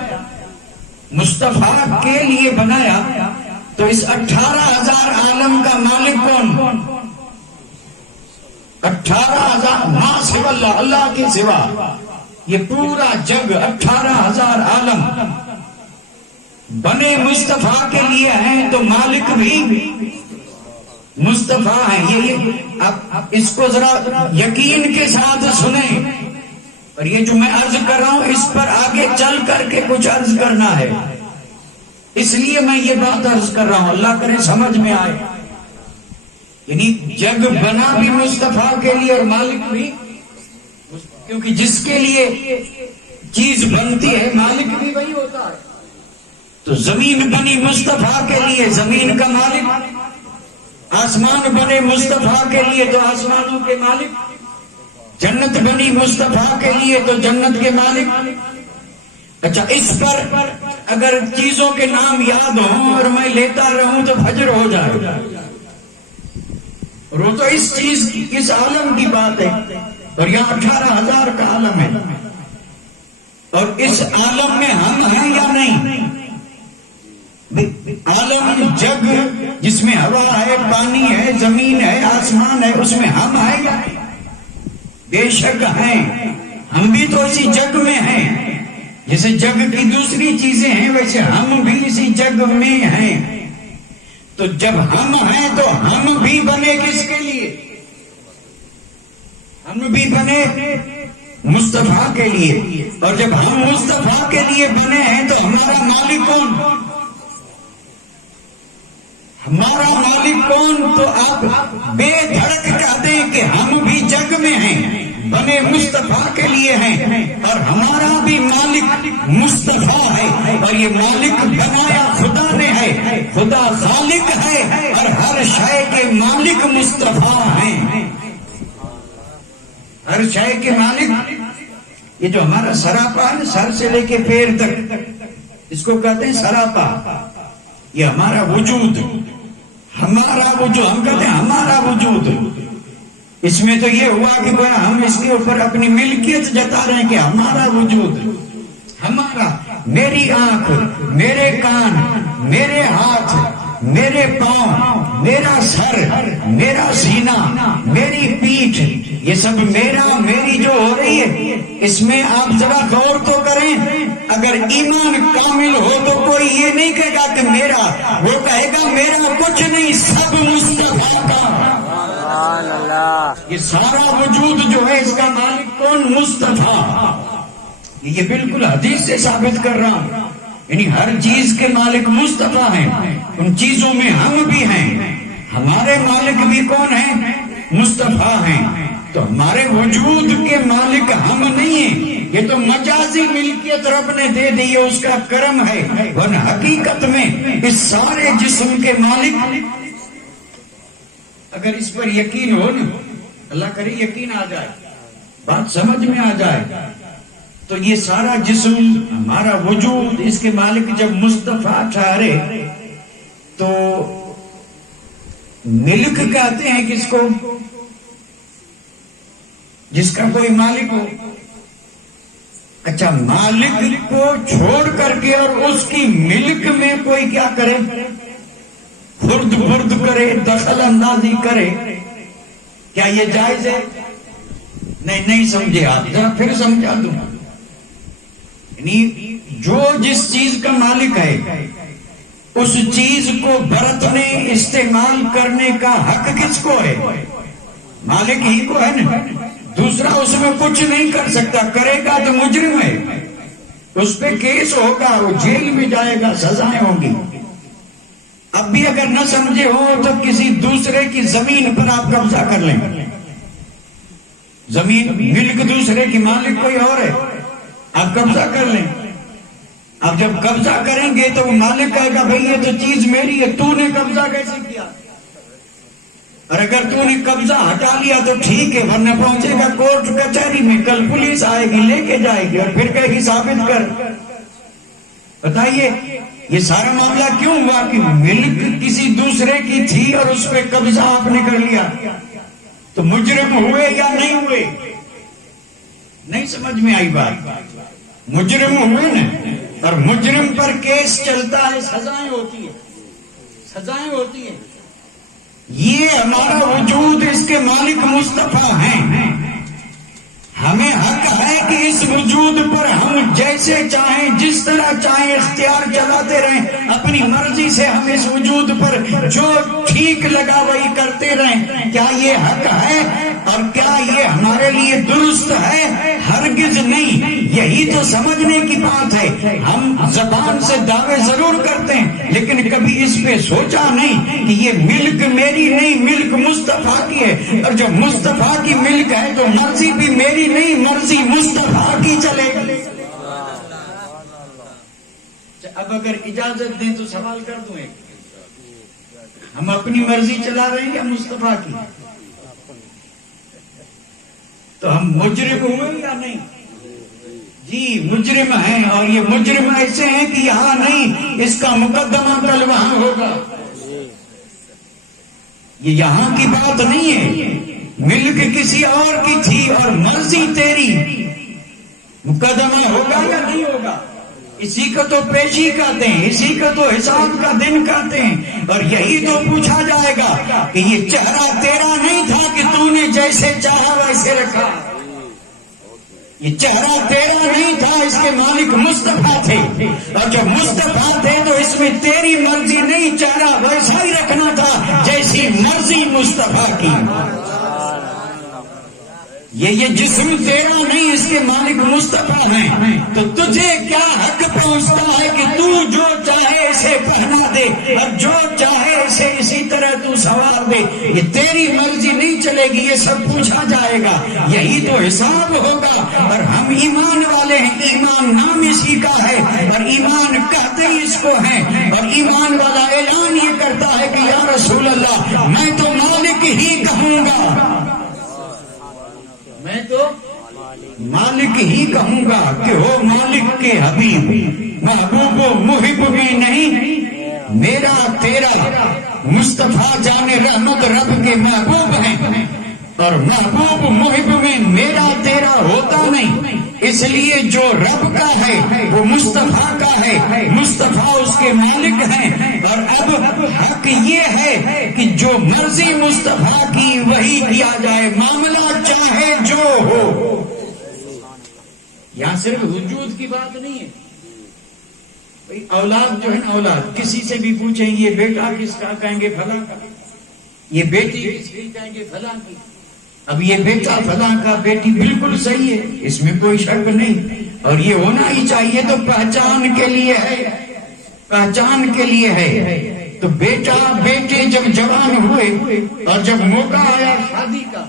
مصطفیٰ کے لیے بنایا، تو اس 18,000 عالم کا مالک کون؟ 18,000 ما سوا اللہ، اللہ کے سوا یہ پورا جگ 18,000 عالم بنے مصطفیٰ کے لیے ہیں، تو مالک بھی مصطفیٰ ہیں۔ یہ اب اس کو ذرا یقین کے ساتھ سنیں، اور یہ جو میں عرض کر رہا ہوں اس پر آگے چل کر کے کچھ عرض کرنا ہے، اس لیے میں یہ بات عرض کر رہا ہوں، اللہ کرے سمجھ میں آئے۔ یعنی جگ بنا بھی مصطفیٰ کے لیے اور مالک بھی، کیونکہ جس کے لیے چیز بنتی ہے مالک بھی وہی ہوتا ہے۔ تو زمین بنی مصطفیٰ کے لیے، زمین کا مالک، آسمان بنے مصطفیٰ کے لیے تو آسمانوں کے مالک، جنت بنی مصطفیٰ کے لیے تو جنت کے مالک۔ اچھا، اس پر اگر چیزوں کے نام یاد ہوں اور میں لیتا رہوں تو فجر ہو جائے، اور وہ تو اس چیز کی، اس عالم کی بات ہے، اور یہاں 18,000 کا عالم ہے، اور اس عالم میں ہم ہیں یا نہیں؟ عالم جگ جس میں ہوا ہے، پانی ہے، زمین ہے، آسمان ہے، اس میں ہم ہیں یا نہیں؟ بے شک ہیں، ہم بھی تو اسی جگ میں ہیں، جیسے جگ کی دوسری چیزیں ہیں ویسے ہم بھی اسی جگ میں ہیں۔ تو جب ہم ہیں تو ہم بھی بنے کس کے لیے؟ ہم بھی بنے مصطفیٰ کے لیے، اور جب ہم مصطفیٰ کے لیے بنے ہیں تو ہمارا مالک کون؟ ہمارا مالک کون؟ تو آپ بے دھڑک کہہ دیں کہ ہم بھی جگ میں ہیں، بنے مصطفیٰ کے لیے ہیں، اور ہمارا بھی مالک مصطفیٰ ہے، اور یہ مالک بنایا خدا نے ہے، خدا خالق ہے، اور ہر شے کے مالک مصطفیٰ ہیں، ہر شے کے مالک۔ یہ جو ہمارا سراپا ہے، سر سے لے کے پیر تک، اس کو کہتے ہیں سراپا، یہ ہمارا وجود، ہمارا وجود، ہم کہتے ہیں ہمارا وجود۔ اس میں تو یہ ہوا کہ ہم اس کے اوپر اپنی ملکیت جتا رہے ہیں کہ ہمارا وجود، ہمارا، میری آنکھ، میرے کان، میرے ہاتھ، میرے پاؤں، میرا سر، میرا سینہ، میری پیٹھ، یہ سب میرا، میری جو ہو رہی ہے، اس میں آپ ذرا غور تو کریں۔ اگر ایمان کامل ہو تو کوئی یہ نہیں کہے گا کہ میرا، وہ کہے گا میرا کچھ نہیں، سب مصطفیٰ کا۔ سبحان اللہ۔ یہ سارا وجود جو ہے اس کا مالک کون؟ مصطفیٰ۔ یہ بالکل حدیث سے ثابت کر رہا ہوں، یعنی ہر چیز کے مالک مصطفیٰ ہیں، ان چیزوں میں ہم بھی ہیں، ہمارے مالک بھی کون ہیں؟ مصطفیٰ ہیں۔ تو ہمارے وجود کے مالک ہم نہیں ہیں، یہ تو مجازی ملکیت رب نے دے دی ہے، اس کا کرم ہے، ورنہ حقیقت میں اس سارے جسم کے مالک، اگر اس پر یقین ہو نا، اللہ کرے یقین آ جائے، بات سمجھ میں آ جائے، تو یہ سارا جسم، ہمارا وجود، اس کے مالک جب مصطفیٰ ٹھہرے تو ملک کہتے ہیں کس کو؟ جس کا کوئی مالک ہو۔ اچھا، مالک کو چھوڑ کر کے اور اس کی ملک میں کوئی کیا کرے؟ خرد برد کرے، دخل اندازی کرے، کیا یہ جائز ہے؟ نہیں سمجھے آپ، ذرا پھر سمجھا دوں۔ یعنی جو جس چیز کا مالک ہے، اس چیز کو برتنے، استعمال کرنے کا حق کس کو ہے؟ مالک ہی کو ہے نا، دوسرا اس میں کچھ نہیں کر سکتا، کرے گا تو مجرم ہے، اس پہ کیس ہوگا، وہ جیل میں جائے گا، سزائیں ہوں گی۔ اب بھی اگر نہ سمجھے ہو تو کسی دوسرے کی زمین پر آپ قبضہ کر لیں، زمین ملک دوسرے کی، مالک کوئی اور ہے، آپ قبضہ کر لیں۔ اب جب قبضہ کریں گے تو وہ مالک کہے گا بھئی یہ تو چیز میری ہے، تو نے قبضہ کیسے کیا؟ اور اگر تو نے قبضہ ہٹا لیا تو ٹھیک ہے، ورنہ پہنچے گا کورٹ کچہری میں، کل پولیس آئے گی، لے کے جائے گی، اور پھر کہے گی ثابت کر۔ بتائیے یہ سارا معاملہ کیوں ہوا کہ ملک کسی دوسرے کی تھی اور اس پہ قبضہ آپ نے کر لیا؟ تو مجرم ہوئے یا نہیں ہوئے؟ نہیں سمجھ میں آئی بات؟ مجرم ہوئے نا، اور مجرم پر کیس چلتا ہے، سزائیں ہوتی ہیں، سزائیں ہوتی ہیں۔ یہ ہمارا وجود، اس کے مالک مصطفیٰ ہیں، ہمیں حق ہے کہ اس وجود پر ہم جیسے چاہیں، جس طرح چاہیں اختیار چلاتے رہیں، اپنی مرضی سے ہم اس وجود پر جو ٹھیک لگا وہی کرتے رہیں۔ کیا یہ حق ہے اور کیا یہ ہمارے لیے درست ہے؟ ہرگز نہیں۔ یہی تو سمجھنے کی بات ہے۔ ہم زبان سے دعوے ضرور کرتے ہیں لیکن کبھی اس پہ سوچا نہیں کہ یہ ملک میری نہیں، ملک مصطفیٰ کی ہے، اور جب مصطفیٰ کی ملک ہے تو مرضی بھی میری نہیں، مرضی مصطفیٰ کی چلے گی۔ اب اگر اجازت دیں تو سوال کر دوں ایک، ہم اپنی مرضی چلا رہے ہیں یا مصطفیٰ کی؟ تو ہم مجرم ہوئے یا نہیں؟ جی مجرم ہیں، اور یہ مجرم ایسے ہیں کہ یہاں نہیں، اس کا مقدمہ کل وہاں ہوگا۔ یہ یہاں کی بات نہیں ہے، ملک کسی اور کی تھی اور مرضی تیری، مقدمہ ہوگا یا نہیں ہوگا؟ اسی کو تو پیشی کہتے ہیں، اسی کو تو حساب کا دن کہتے ہیں، اور یہی تو پوچھا جائے گا کہ یہ چہرہ تیرا نہیں تھا کہ تو نے جیسے چاہا ویسے رکھا، یہ چہرہ تیرا نہیں تھا، اس کے مالک مصطفیٰ تھے، اور جب مصطفیٰ تھے تو اس میں تیری مرضی نہیں، چہرہ ویسا ہی رکھنا تھا جیسی مرضی مصطفیٰ کی۔ یہ جسم تیرا نہیں، اس کے مالک مصطفیٰ ہیں، تو تجھے کیا حق پہنچتا ہے کہ تو جو چاہے اسے پہنا دے اور جو چاہے اسے اسی طرح تو سوار دے؟ یہ تیری مرضی نہیں چلے گی، یہ سب پوچھا جائے گا، یہی تو حساب ہوگا۔ اور ہم ایمان والے ہیں، ایمان نام اسی کا ہے، اور ایمان کہتے ہی اس کو ہیں، اور ایمان والا اعلان یہ کرتا ہے کہ یا رسول اللہ میں تو مالک ہی کہوں گا، میں تو مالک ہی کہوں گا کہ ہو مالک کے حبیب، محبوب و محب بھی نہیں، میرا تیرا مصطفیٰ جان رحمت رب کے محبوب ہیں، اور محبوب محب میں میرا تیرا ہوتا نہیں، اس لیے جو رب کا ہے وہ مصطفیٰ کا ہے، مصطفیٰ اس کے مالک ہیں۔ اور اب حق یہ ہے کہ جو مرضی مصطفیٰ کی وہی کیا جائے، معاملہ چاہے جو ہو۔ یہاں صرف وجود کی بات نہیں ہے، بھئی اولاد جو ہے نا، اولاد کسی سے بھی پوچھیں یہ بیٹا کس کا، کہیں گے فلاں کا، یہ بیٹی کس کی، کہیں گے فلاں کی۔ اب یہ بیٹا فلاں کا، بیٹی بالکل صحیح ہے، اس میں کوئی شک نہیں، اور یہ ہونا ہی چاہیے، تو پہچان کے لیے ہے، پہچان کے لیے ہے۔ تو بیٹا بیٹے جب جوان ہوئے اور جب موقع آیا شادی کا،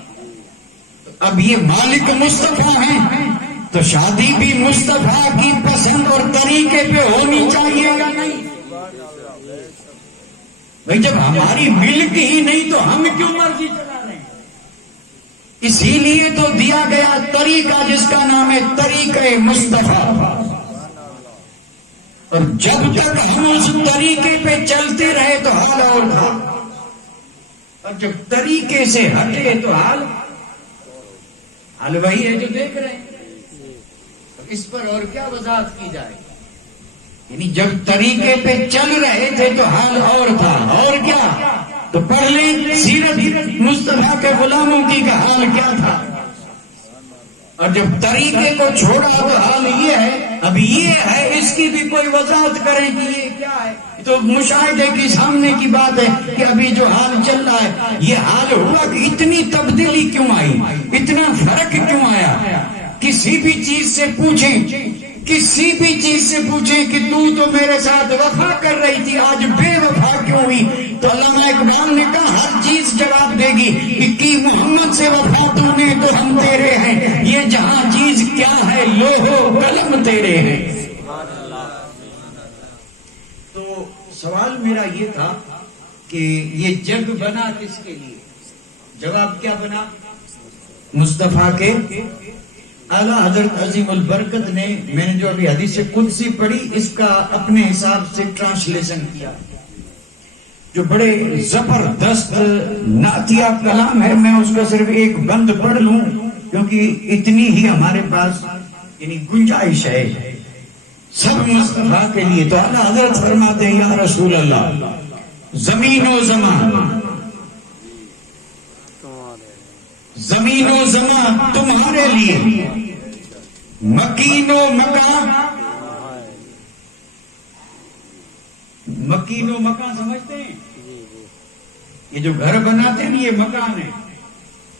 تو اب یہ مالک مصطفیٰ ہیں، تو شادی بھی مصطفیٰ کی پسند اور طریقے پہ ہونی چاہیے یا نہیں؟ بھئی جب ہماری ملک ہی نہیں تو ہم کیوں مرضی چلا رہے ہیں؟ اسی لیے تو دیا گیا طریقہ جس کا نام ہے طریقہ مصطفیٰ، اور جب تک ہم اس طریقے پہ چلتے رہے تو حال اور تھا، اور جب طریقے سے ہٹے تو حال وہی ہے جو دیکھ رہے ہیں۔ اس پر اور کیا وضاحت کی جائے؟ یعنی جب طریقے پہ چل رہے تھے تو حال اور تھا، اور کیا؟ تو پڑھ لیں سیرت مصطفیٰ کے غلاموں کی کا حال کیا تھا، اور جب طریقے کو چھوڑا تو حال یہ ہے۔ اب یہ ہے، اس کی بھی کوئی وضاحت کریں کہ یہ کیا ہے؟ تو مشاہدے کی سامنے کی بات ہے کہ ابھی جو حال چل رہا ہے، یہ حال ہوا کہ اتنی تبدیلی کیوں آئی، اتنا فرق کیوں آیا؟ کسی بھی چیز سے پوچھیں، کسی بھی چیز سے پوچھیں کہ تو میرے ساتھ وفا کر رہی تھی، آج بے وفا کیوں ہوئی؟ تو علامہ اقبال نے کہا ہر چیز جواب دے گی کہ کی محمد سے وفا تو نے تو ہم تیرے ہیں، یہ جہاں چیز کیا ہے لوہو قلم تیرے ہیں۔ تو سوال میرا یہ تھا کہ یہ جگ بنا کس کے لیے؟ جواب کیا بنا؟ مصطفیٰ کے۔ اعلیٰ حضرت عظیم البرکت نے، میں نے جو ابھی حدیث قدسی پڑھی اس کا اپنے حساب سے ٹرانسلیشن کیا، جو بڑے زبردست نعتیہ کلام ہے، میں اس کا صرف ایک بند پڑھ لوں کیونکہ اتنی ہی ہمارے پاس یعنی گنجائش ہے، سب مصطفیٰ کے لیے۔ تو اعلیٰ حضرت فرماتے ہیں یا رسول اللہ زمین و زمان، زمین و زمان تمہارے لیے، مکین و مکان، مکین و مکان سمجھتے ہیں؟ یہ جو گھر بناتے ہیں یہ مکان ہے،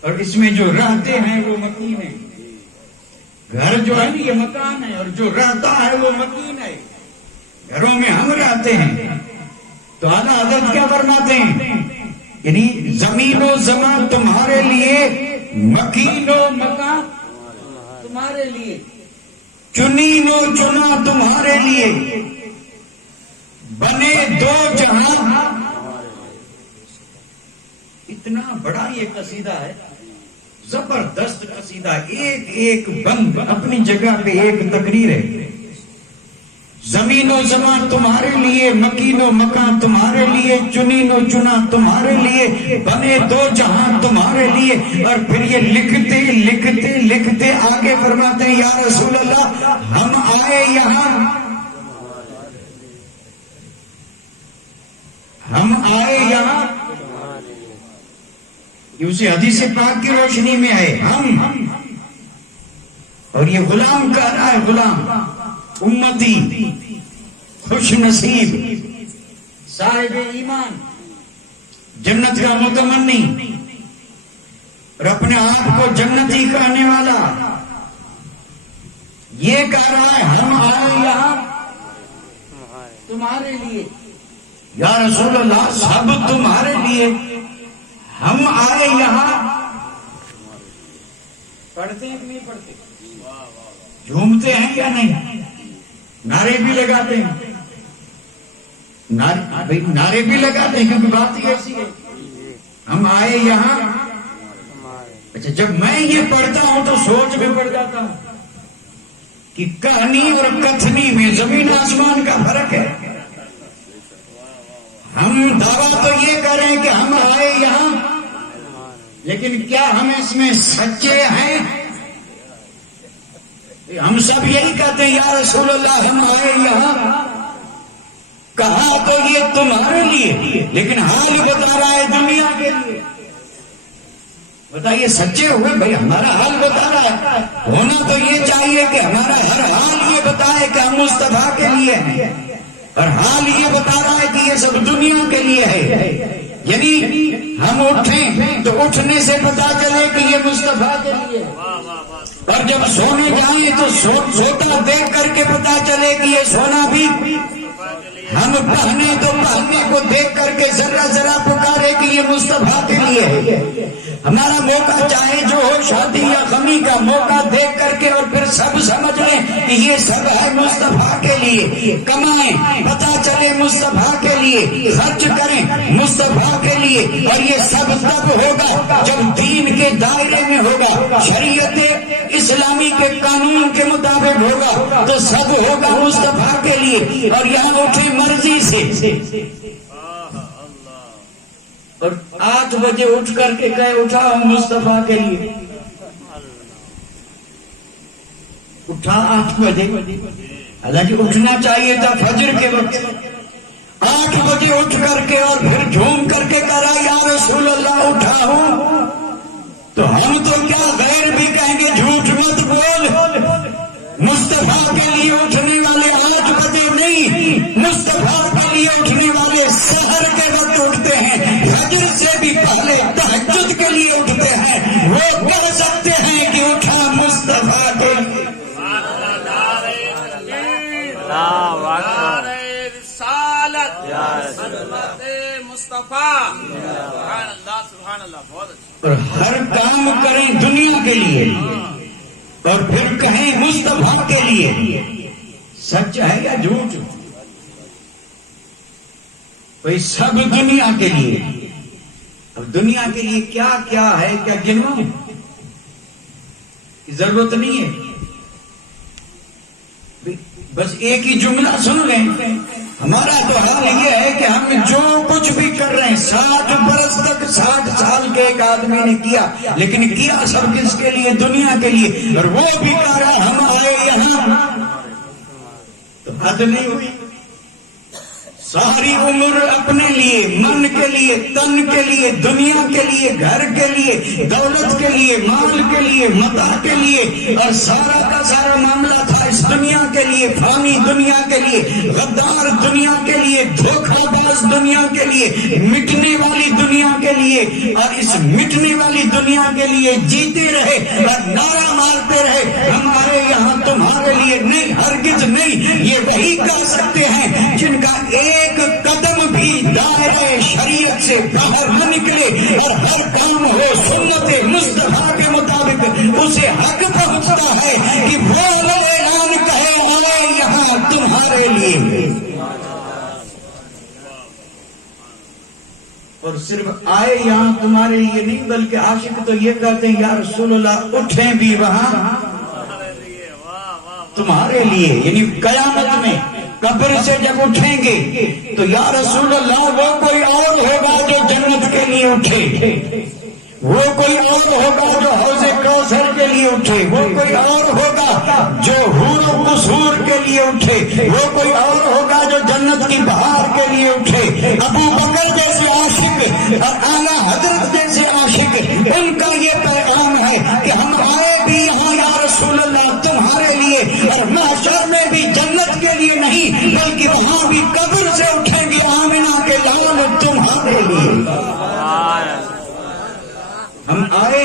اور اس میں جو رہتے ہیں وہ مکین ہے۔ گھر جو ہے نا یہ مکان ہے، اور جو رہتا ہے وہ مکین ہے۔ گھروں میں ہم رہتے ہیں، تو اعلیٰ حضرت کیا فرماتے ہیں؟ یعنی زمین و زمان تمہارے لیے، مکین و مکان تمہارے لیے، چنین و چنا تمہارے لیے، بنے دو جہاں۔ اتنا بڑا یہ قصیدہ ہے، زبردست قصیدہ، ایک ایک بند اپنی جگہ پہ ایک تقریر ہے۔ زمین و زمان تمہارے لیے، مکین و مکان تمہارے لیے، چنین و چنا تمہارے لیے، بنے دو جہاں تمہارے لیے۔ اور پھر یہ لکھتے لکھتے لکھتے آگے فرماتے ہیں یا رسول اللہ ہم آئے یہاں، ہم آئے یہاں، یہ اسی حدیث پاک کی روشنی میں ہے ہم، اور یہ غلام کہہ رہا ہے، غلام امتی خوش نصیب صاحب ایمان جنت کا متمنی، اور اپنے آپ کو جنتی کہنے والا یہ کہہ رہا ہے ہم آئے یہاں تمہارے لیے. یا رسول اللہ سب تمہارے لیے، ہم آئے یہاں. پڑھتے ہیں کہ نہیں پڑھتے؟ جھومتے ہیں یا نہیں؟ نعرے بھی لگاتے ہیں، نعرے بھی لگاتے ہیں کیونکہ بات ہی ایسی ہے. ہم آئے یہاں. اچھا جب میں یہ پڑھتا ہوں تو سوچ میں پڑ جاتا ہوں کہ کہانی اور کتھنی میں زمین آسمان کا فرق ہے. ہم دعویٰ تو یہ کر رہے ہیں کہ ہم آئے یہاں، لیکن کیا ہم اس میں سچے ہیں؟ ہم سب یہی کہتے ہیں یا رسول اللہ ہم آئے یہاں. کہا تو یہ تمہارے لیے، لیکن حال بتا رہا ہے دنیا کے لیے. بتائیے سچے ہوئے بھائی، ہمارا حال بتا رہا ہے. ہونا تو یہ چاہیے کہ ہمارا ہر حال یہ بتائے کہ ہم مصطفیٰ کے لیے ہیں، اور حال یہ بتا رہا ہے کہ یہ سب دنیا کے لیے ہے. یعنی ہم اٹھیں تو اٹھنے سے پتا چلے کہ یہ مصطفیٰ کے لیے ہے، اور جب سونے جائیں تو سوتا دیکھ کر کے پتا چلے کہ یہ سونا بھی. ہم پہنے تو پہننے کو دیکھ کر کے ذرا ذرا پکارے کہ یہ مصطفیٰ کے لیے ہے. ہمارا موقع چاہے جو ہو، شادی یا غمی کا موقع دیکھ کر کے، اور پھر سب سمجھ لیں کہ یہ سب ہے مصطفیٰ کے لیے. کمائیں پتا چلے مصطفیٰ کے لیے، خرچ کریں مصطفیٰ کے لیے. اور یہ سب تب ہوگا جب دین کے دائرے میں ہوگا، شریعت اسلامی کے قانون کے مطابق ہوگا تو سب ہوگا مصطفیٰ کے لیے. اور یہاں اٹھے مرضی سے، اور 8 بجے اٹھ کر کے کہے اٹھا ہوں مصطفیٰ کے لیے. اٹھا 8 بجے، حالانکہ اٹھنا چاہیے تھا فجر کے وقت. 8 بجے اٹھ کر کے اور پھر جھوم کر کے کہہ رہا یا رسول اللہ اٹھا ہوں. تو ہم تو کیا غیر بھی کہیں گے جھوٹ مت بول. مصطفیٰ کے لیے اٹھنے والے 8 بجے نہیں، مصطفیٰ کے لیے اٹھنے والے سحر کے وقت اٹھتے ہیں، فجر سے بھی پہلے تہجد کے لیے اٹھتے ہیں. وہ کہہ سکتے ہیں کہ اٹھا مصطفیٰ کے لیے. اور ہر کام کریں دنیا کے لیے اور پھر کہیں مصطفیٰ کے لیے. سچ ہے یا جھوٹ؟ بھائی سب دنیا کے لیے. اب دنیا کے لیے کیا کیا ہے، کیا گنوا ضرورت نہیں ہے. بس ایک ہی جملہ سن لیں. ہمارا تو حال یہ ہے کہ ہم جو کچھ بھی کر رہے ہیں 60 برس تک 60 سال کے ایک آدمی نے کیا، لیکن کیا سب کس کے لیے؟ دنیا کے لیے. اور وہ بھی کہہ رہا ہم آئے یہاں. تو حد نہیں ہوئی. ساری عمر اپنے لیے، من کے لیے، تن کے لیے، دنیا کے لیے، گھر کے لیے، دولت کے لیے، مال کے لیے، متاع کے لیے، اور سارا کا سارا معاملہ تھا اس دنیا کے لیے، فانی دنیا کے لیے، غدار دنیا کے لیے، دھوکہ باز دنیا کے لیے، مٹنے والی دنیا کے لیے. اور اس مٹنے والی دنیا کے لیے جیتے رہے اور نعرہ مارتے رہے ہمارے یہاں تمہارے لیے نہیں، ہرگز نہیں. یہ وہی کہہ سکتے ہیں جن کا ایک قدم بھی دائرہ شریعت سے باہر نہ نکلے اور ہر کام ہو سنت مصطفیٰ کے مطابق. اسے حق پہنچتا ہے کہ وہ اعلان کہے آئے یہاں تمہارے لیے. اور صرف آئے یہاں تمہارے لیے نہیں، بلکہ عاشق تو یہ کہتے ہیں یا رسول اللہ اٹھیں بھی وہاں تمہارے لیے. یعنی قیامت میں قبر سے جب اٹھیں گے تو یا رسول اللہ وہ کوئی اور ہوگا جو جنت کے لیے اٹھے، وہ کوئی اور ہوگا جو حوض کوثر کے لیے اٹھے، وہ کوئی اور ہوگا جو حور و قصور کے لیے اٹھے، وہ کوئی اور ہوگا جو جنت کی بہار کے لیے اٹھے. ابو بکر جیسے عاشق اور اعلیٰ حضرت جیسے عاشق، ان کا یہ پیغام ہے کہ ہم آئے بھی یہاں یا رسول اللہ تمہارے لیے، اور محشر میں بھی جنت کے لیے نہیں بلکہ وہاں بھی قبر سے اٹھیں گے آمنہ کے لال تمہارے لیے. ہم آئے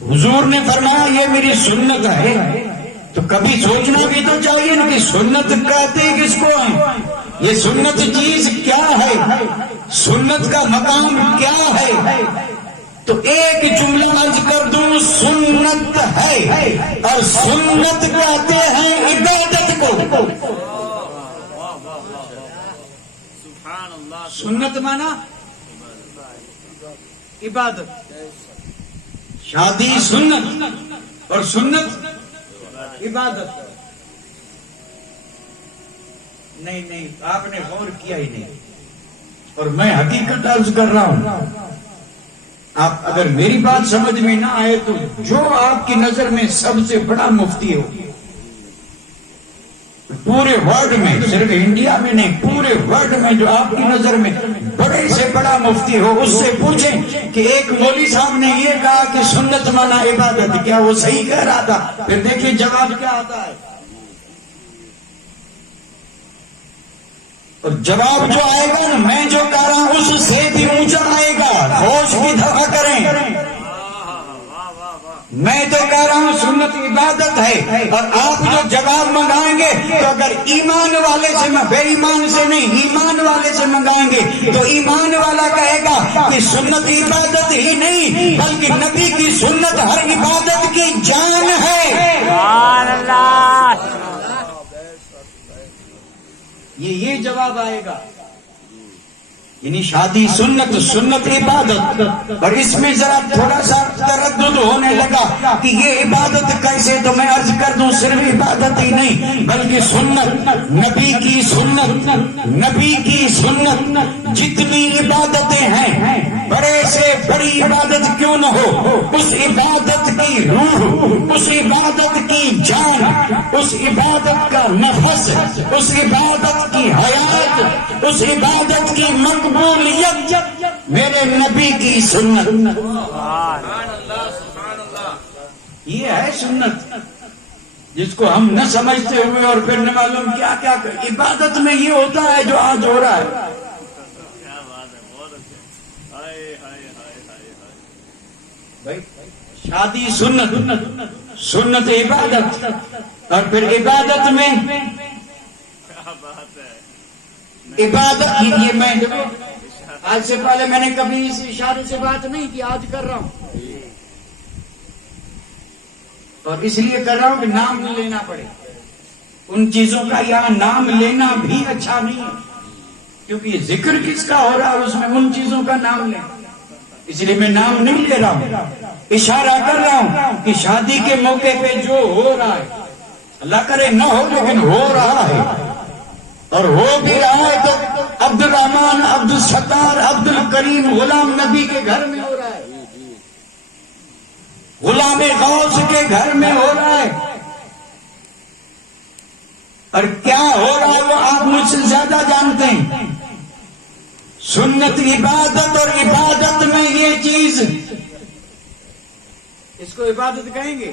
حضور نے فرمایا یہ میری سنت ہے، تو کبھی سوچنا بھی تو چاہیے نا کہ سنت کہتے کس کو ہیں، یہ سنت چیز کیا ہے، سنت کا مقام کیا ہے؟ تو ایک جملہ عرض کر دوں، سنت ہے، اور سنت کہتے ہیں عبادت کو۔ سنت مانا عبادت، شادی سنت اور سنت عبادت۔ نہیں آپ نے غور کیا ہی نہیں، اور میں حقیقت عرض کر رہا ہوں، آپ اگر میری بات سمجھ میں نہ آئے تو جو آپ کی نظر میں سب سے بڑا مفتی ہو پورے ورلڈ میں، صرف انڈیا میں نہیں پورے ورلڈ میں، جو آپ کی نظر میں بڑے سے بڑا مفتی ہو، اس سے پوچھیں کہ ایک مولوی صاحب نے یہ کہا کہ سنت مانا عبادت، کیا وہ صحیح کہہ رہا تھا؟ پھر دیکھیں جواب کیا آتا ہے، اور جواب جو آئے گا نا، میں جو کہہ رہا ہوں اس سے بھی اونچا آئے گا، ہوش کی دفع کریں۔ میں تو کہہ رہا ہوں سنت عبادت ہے، اور آپ جو جواب منگائیں گے تو اگر ایمان والے سے، بے ایمان سے نہیں، ایمان والے سے منگائیں گے تو ایمان والا کہے گا کہ سنت عبادت ہی نہیں بلکہ نبی کی سنت ہر عبادت کی جان ہے۔ سبحان اللہ۔ یہ جواب آئے گا۔ یعنی شادی سنت، سنت عبادت، اور اس میں ذرا تھوڑا سا تردد ہونے لگا کہ یہ عبادت کیسے، تو میں عرض کر دوں صرف عبادت ہی نہیں بلکہ سنت، نبی کی سنت، نبی کی سنت، جتنی عبادتیں ہیں بڑے سے بڑی عبادت کیوں نہ ہو، اس عبادت کی روح، اس عبادت کی جان، اس عبادت کا نفس، اس عبادت کی حیات، اس عبادت کی مقبولیت میرے نبی کی سنت۔ یہ ہے سنت، جس کو ہم نہ سمجھتے ہوئے اور پھر نہ معلوم کیا کیا عبادت میں یہ ہوتا ہے جو آج ہو رہا ہے۔ شادی سنت، سنت عبادت، اور پھر عبادت میں عبادت، یہ میں آج سے پہلے میں نے کبھی اس اشارے سے بات نہیں کی، آج کر رہا ہوں، اور اس لیے کر رہا ہوں کہ نام نہ لینا پڑے ان چیزوں کا، یہاں نام لینا بھی اچھا نہیں ہے کیونکہ یہ ذکر کس کا ہو رہا ہے، اس میں ان چیزوں کا نام لیں، اس لیے میں نام نہیں لے رہا ہوں، اشارہ کر رہا ہوں کہ شادی کے موقع پہ جو ہو رہا ہے، اللہ کرے نہ ہو لیکن ہو رہا ہے، اور ہو بھی رہا ہے تو عبد الرحمان، عبد الستار، عبد الکریم غلام نبی کے گھر میں ہو رہا ہے، غلام غوث کے گھر میں ہو رہا ہے، اور کیا ہو رہا ہے وہ آپ مجھ سے زیادہ جانتے ہیں۔ سنت عبادت، اور عبادت میں یہ چیز، اس کو عبادت کہیں گے؟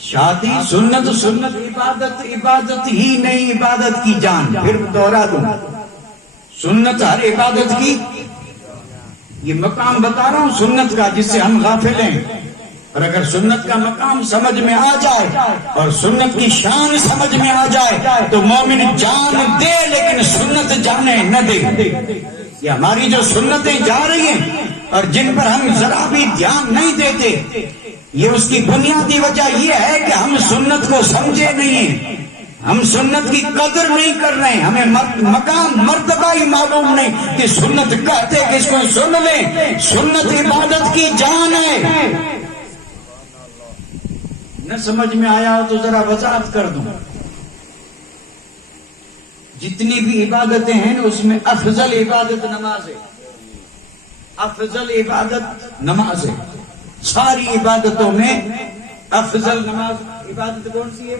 شادی سنت، سنت عبادت، عبادت ہی نہیں عبادت کی جان، پھر دوہرا دوں، سنت ہر عبادت کی، یہ مقام بتا رہا ہوں سنت کا جس سے ہم غافل ہیں، اور اگر سنت کا مقام سمجھ میں آ جائے اور سنت کی شان سمجھ میں آ جائے تو مومن جان دے لیکن سنت جانے نہ دے۔ یہ ہماری جو سنتیں جا رہی ہیں اور جن پر ہم ذرا بھی دھیان نہیں دیتے، یہ اس کی بنیادی وجہ یہ ہے کہ ہم سنت کو سمجھے نہیں ہیں، ہم سنت کی قدر نہیں کر رہے ہیں، ہمیں مقام مرتبہ ہی معلوم نہیں کہ سنت کہتے کہ اس کو سن لیں، سنت عبادت کی جان ہے۔ نہ سمجھ میں آیا تو ذرا وضاحت کر دوں، جتنی بھی عبادتیں ہیں اس میں افضل عبادت نماز ہے، افضل عبادت نماز ہے، ساری عبادتوں میں افضل نماز عبادت کون سی ہے؟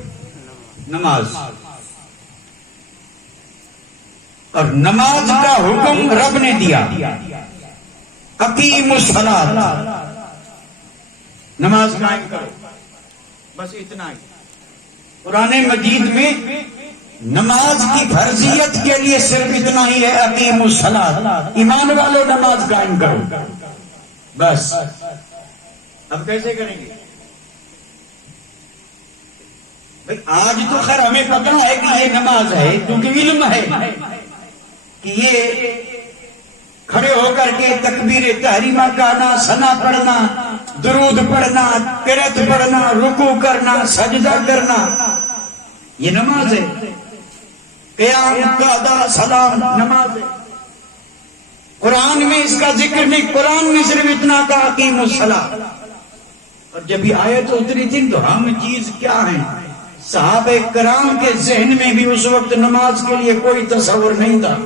نماز، اور نماز کا حکم رب نے دیا، اقیموا الصلاۃ، نماز قائم کرو، بس اتنا ہی۔ قرآن مجید میں نماز کی فرضیت کے لیے صرف اتنا ہی ہے، اقیموا الصلاۃ، ایمان والو نماز قائم کرو، بس اب کیسے کریں گے بھائی؟ آج تو خیر ہمیں پتا ہے کہ یہ نماز ہے، کیونکہ علم ہے کہ یہ کھڑے ہو کر کے تکبیر تحریمہ کہنا، ثنا پڑھنا، درود پڑھنا، قرات پڑھنا، رکوع کرنا، سجدہ کرنا، یہ نماز ہے۔ قیام، قعدہ، سلام نماز ہے۔ قرآن میں اس کا ذکر نہیں، قرآن میں صرف اتنا کہا اقیموا الصلاۃ۔ اور جب یہ آیت اتری تھی تو ہم چیز کیا ہیں؟ صحابہ کرام کے ذہن میں بھی اس وقت نماز کے لیے کوئی تصور نہیں تھا،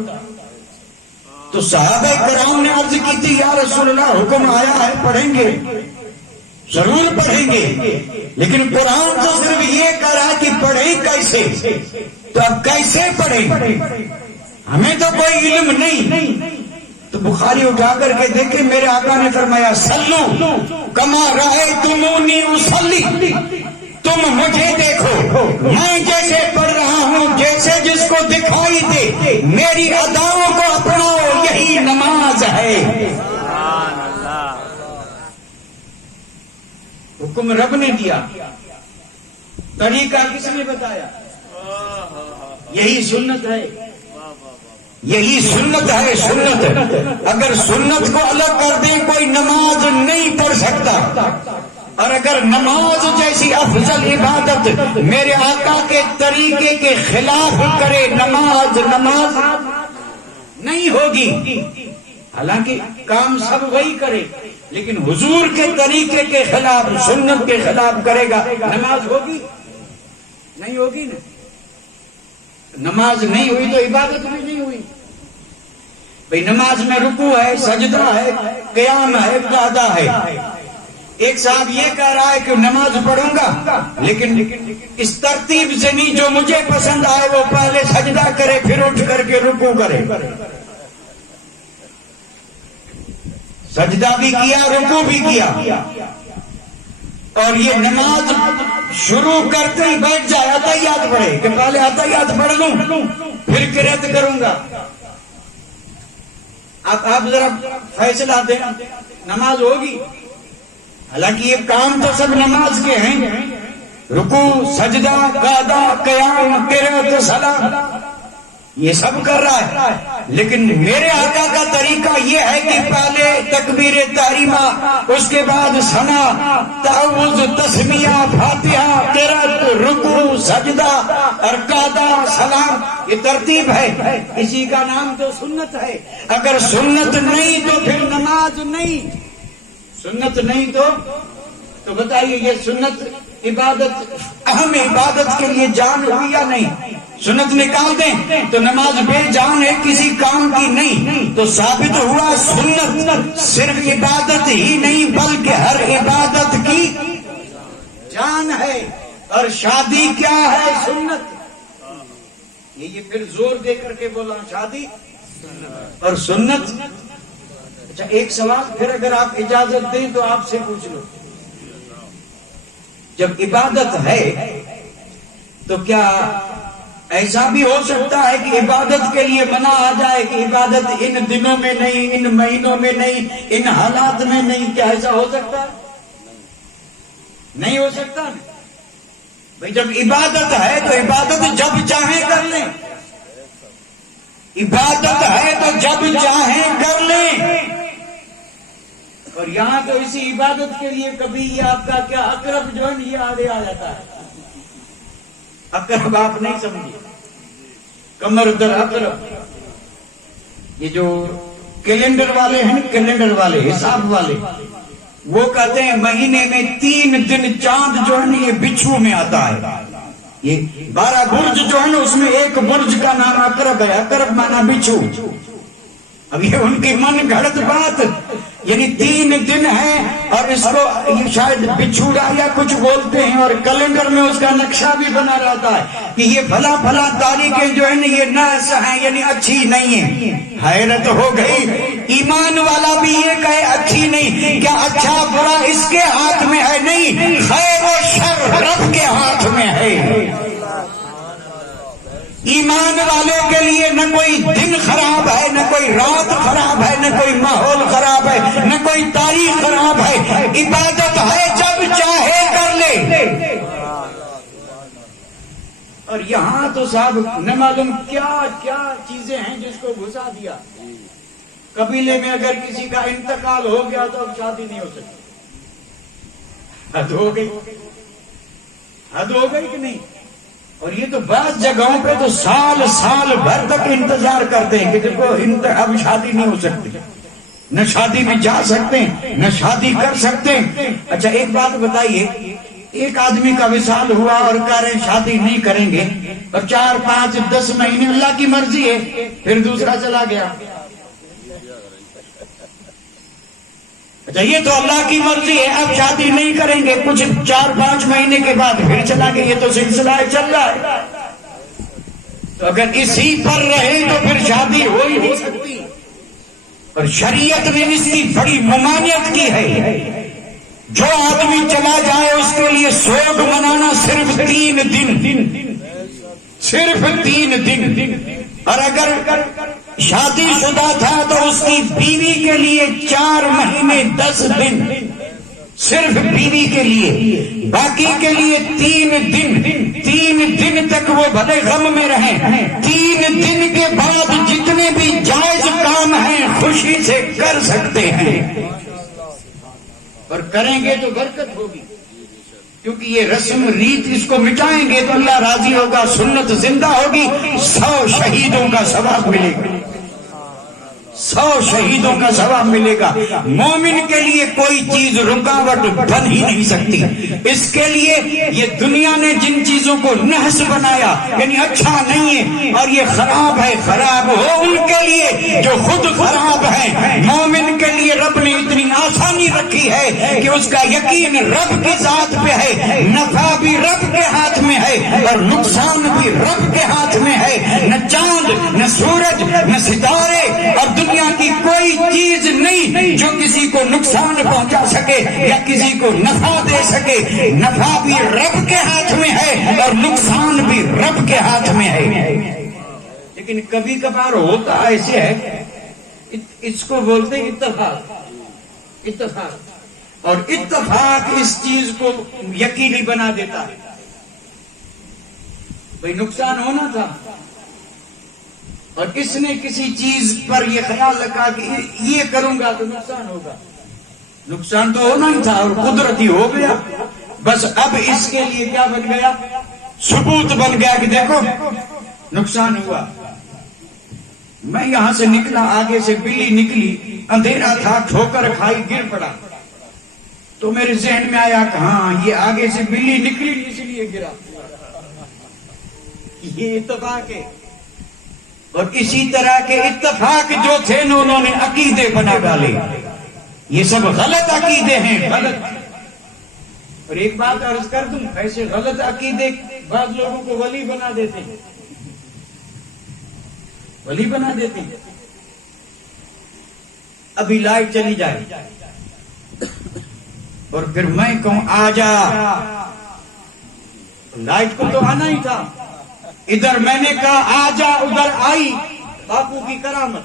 تو صحابہ کرام نے عرض کی تھی یا رسول اللہ حکم آیا ہے پڑھیں گے، ضرور پڑھیں گے، لیکن قرآن تو صرف یہ کہہ رہا ہے کہ پڑھیں کیسے، تو اب کیسے پڑھیں؟ ہمیں تو کوئی علم نہیں۔ تو بخاری اٹھا کر کے دیکھیں، میرے آقا نے فرمایا سلو کما رأیتمونی اصلی، تم مجھے دیکھو میں جیسے پڑھ رہا ہوں، جیسے جس کو دکھائی دے میری اداؤں کو اپناؤ، یہی نماز ہے۔ سبحان اللہ۔ حکم رب نے دیا، طریقہ کس نے بتایا؟ یہی سنت ہے، یہی سنت ہے۔ سنت اگر سنت کو الگ کر دیں کوئی نماز نہیں پڑھ سکتا، اور اگر نماز جیسی افضل عبادت میرے آقا کے طریقے کے خلاف کرے، نماز نہیں ہوگی۔ حالانکہ کام سب وہی کرے، لیکن حضور کے طریقے کے خلاف، سنت کے خلاف کرے گا، نماز ہوگی؟ نہیں ہوگی نا۔ نماز نہیں ہوئی تو عبادت بھی نہیں ہوئی۔ بھئی نماز میں رکوع ہے، سجدہ ہے، قیام ہے، قعدہ ہے۔ ایک صاحب یہ کہہ رہا ہے کہ نماز پڑھوں گا لیکن اس ترتیب سے نہیں جو مجھے پسند آئے، وہ پہلے سجدہ کرے پھر اٹھ کر کے رکوع کرے۔ سجدہ بھی کیا، رکوع بھی کیا، اور یہ نماز شروع کرتے ہی بیٹھ جائے، عطیات پڑھے کہ پہلے عطیات پڑھ لوں پھر قرات کروں گا۔ آپ ذرا فیصلہ دیں، نماز ہوگی؟ حالانکہ یہ کام تو سب نماز کے ہیں، رکوع، سجدہ، قعدہ، قیام، قرات، سلام، یہ سب کر رہا ہے، لیکن میرے آقا کا طریقہ یہ ہے کہ پہلے تکبیر تحریمہ، اس کے بعد ثنا، تعوذ، تسمیہ، فاتحہ، قرات، رکوع، سجدہ اور قعدہ، سلام، یہ ترتیب ہے۔ اسی کا نام تو سنت ہے۔ اگر سنت نہیں تو پھر نماز نہیں۔ سنت نہیں تو بتائیے یہ سنت عبادت، اہم عبادت کے لیے جان ہوئی یا نہیں؟ سنت نکال دیں تو نماز بے جان ہے، کسی کام کی نہیں۔ تو ثابت ہوا سنت صرف عبادت ہی نہیں بلکہ ہر عبادت کی جان ہے۔ اور شادی کیا ہے؟ سنت۔ یہ پھر زور دے کر کے بولا شادی اور سنت۔ اچھا ایک سوال پھر اگر آپ اجازت دیں تو آپ سے پوچھ لو، جب عبادت ہے تو کیا ایسا بھی ہو سکتا ہے کہ عبادت کے لیے منع آ جائے کہ عبادت ان دنوں میں نہیں، ان مہینوں میں نہیں، ان حالات میں نہیں؟ کیا ایسا ہو سکتا ہے؟ نہیں ہو سکتا۔ بھئی جب عبادت ہے تو عبادت جب چاہیں کر لیں، عبادت ہے تو جب چاہیں کر لیں۔ اور یہاں تو اسی عبادت کے لیے کبھی یہ آپ کا کیا اقرب جو ہے یہ آگے آ جاتا ہے۔ اقرب آپ نہیں سمجھے، کمر در اقرب۔ یہ جو کیلنڈر والے ہیں، کیلنڈر والے، حساب والے، وہ کہتے ہیں مہینے میں 3 دن چاند جو ہے نا یہ بچھو میں آتا ہے۔ یہ 12 برج جو ہے نا اس میں ایک برج کا نام اقرب ہے، اقرب مانا بچھو۔ اب یہ ان کی من گھڑت بات، یعنی 3 دن ہے اور اس کو شاید بچھوڑا یا کچھ بولتے ہیں، اور کیلنڈر میں اس کا نقشہ بھی بنا رہتا ہے کہ یہ فلاں فلاں تاریخیں جو ہے نا یہ ناقص ہیں، یعنی اچھی نہیں ہیں۔ حیرت ہو گئی، ایمان والا بھی یہ کہے اچھی نہیں، کیا اچھا برا اس کے ہاتھ میں ہے؟ نہیں، خیر و شر رب کے ہاتھ میں ہے۔ ایمان والے کے لیے نہ کوئی دن خراب ہے، نہ کوئی رات خراب ہے، نہ کوئی ماحول خراب ہے، نہ کوئی کوئی تاریخ خراب ہے، عبادت ہے جب چاہے کر لے۔ اور یہاں تو صاحب نہ معلوم کیا کیا چیزیں ہیں جس کو گھسا دیا۔ قبیلے میں اگر کسی کا انتقال ہو گیا تو اب شادی نہیں ہو سکتی۔ حد ہو گئی، حد ہو گئی کہ نہیں؟ اور یہ تو بعض جگہوں پہ تو سال سال بھر تک انتظار کرتے ہیں کہ دیکھو اب شادی نہیں ہو سکتی، نہ شادی میں جا سکتے ہیں نہ شادی کر سکتے ہیں۔ اچھا ایک بات بتائیے، ایک آدمی کا وصال ہوا اور کہہ رہے ہیں شادی نہیں کریں گے، اور 4 5 10 مہینے اللہ کی مرضی ہے پھر دوسرا چلا گیا۔ اچھا یہ تو اللہ کی مرضی ہے، اب شادی نہیں کریں گے، کچھ 4 5 مہینے کے بعد پھر چلا گیا، یہ تو سلسلہ چل رہا ہے۔ تو اگر اسی پر رہے تو پھر شادی ہو سکتی۔ اور شریعت نے اس کی بڑی ممانعت کی ہے، جو آدمی چلا جائے اس کے لیے سوگ منانا صرف 3 دن، صرف 3 دن۔ اور اگر شادی شدہ تھا تو اس کی بیوی کے لیے 4 مہینے 10 دن، صرف بیوی کے لیے، باقی کے لیے 3 دن۔ 3 دن تک وہ بھلے غم میں رہیں، 3 دن کے بعد جتنے بھی جائز کام ہیں خوشی سے کر سکتے ہیں، اور کریں گے تو برکت ہوگی، کیونکہ یہ رسم ریت اس کو مٹائیں گے تو اللہ راضی ہوگا، سنت زندہ ہوگی، 100 شہیدوں کا ثواب ملے گا، 100 شہیدوں کا ثواب ملے گا۔ مومن کے لیے کوئی چیز رکاوٹ بن ہی نہیں سکتی۔ اس کے لیے یہ دنیا نے جن چیزوں کو نحس بنایا، یعنی اچھا نہیں ہے اور یہ خراب ہے، خراب ہو ان کے لیے جو خود خراب ہے۔ مومن کے لیے رب نے اتنی آسانی رکھی ہے کہ اس کا یقین رب کی ذات پہ ہے، نفع بھی رب کے ہاتھ میں ہے اور نقصان بھی رب کے ہاتھ میں ہے۔ نہ چاند نہ سورج نہ ستارے اور دنیا کی کوئی چیز نہیں جو کسی کو نقصان پہنچا سکے یا کسی کو نفع دے سکے۔ نفع بھی رب کے ہاتھ میں ہے اور نقصان بھی رب کے ہاتھ میں ہے۔ لیکن کبھی کبھار ہوتا ایسے ہے، اس کو بولتے ہیں اتفاق۔ اتفاق، اور اتفاق اس چیز کو یقینی بنا دیتا ہے۔ بھئی نقصان ہونا تھا اور اس نے کسی چیز پر یہ خیال رکھا کہ یہ کروں گا تو نقصان ہوگا۔ نقصان تو ہونا ہی تھا اور قدرتی ہو گیا، بس اب اس کے لیے کیا بن گیا؟ ثبوت بن گیا کہ دیکھو نقصان ہوا۔ میں یہاں سے نکلا، آگے سے بلی نکلی، اندھیرا تھا، ٹھوکر کھائی، گر پڑا، تو میرے ذہن میں آیا کہ ہاں یہ آگے سے بلی نکلی اس لیے گرا، یہ اتفاق ہے۔ اور اسی طرح کے اتفاق جو تھے انہوں نے عقیدے بنا ڈالے، یہ سب غلط عقیدے ہیں، غلط۔ اور ایک بات عرض کر دوں، ایسے غلط عقیدے بعض لوگوں کو ولی بنا دیتے ہیں، ولی بنا دیتے ہیں۔ ابھی لائٹ چلی جائے اور پھر میں کہوں آ جا، لائٹ کو تو آنا ہی تھا، ادھر میں نے کہا آ جا، ادھر آئی، باپو کی کرامت،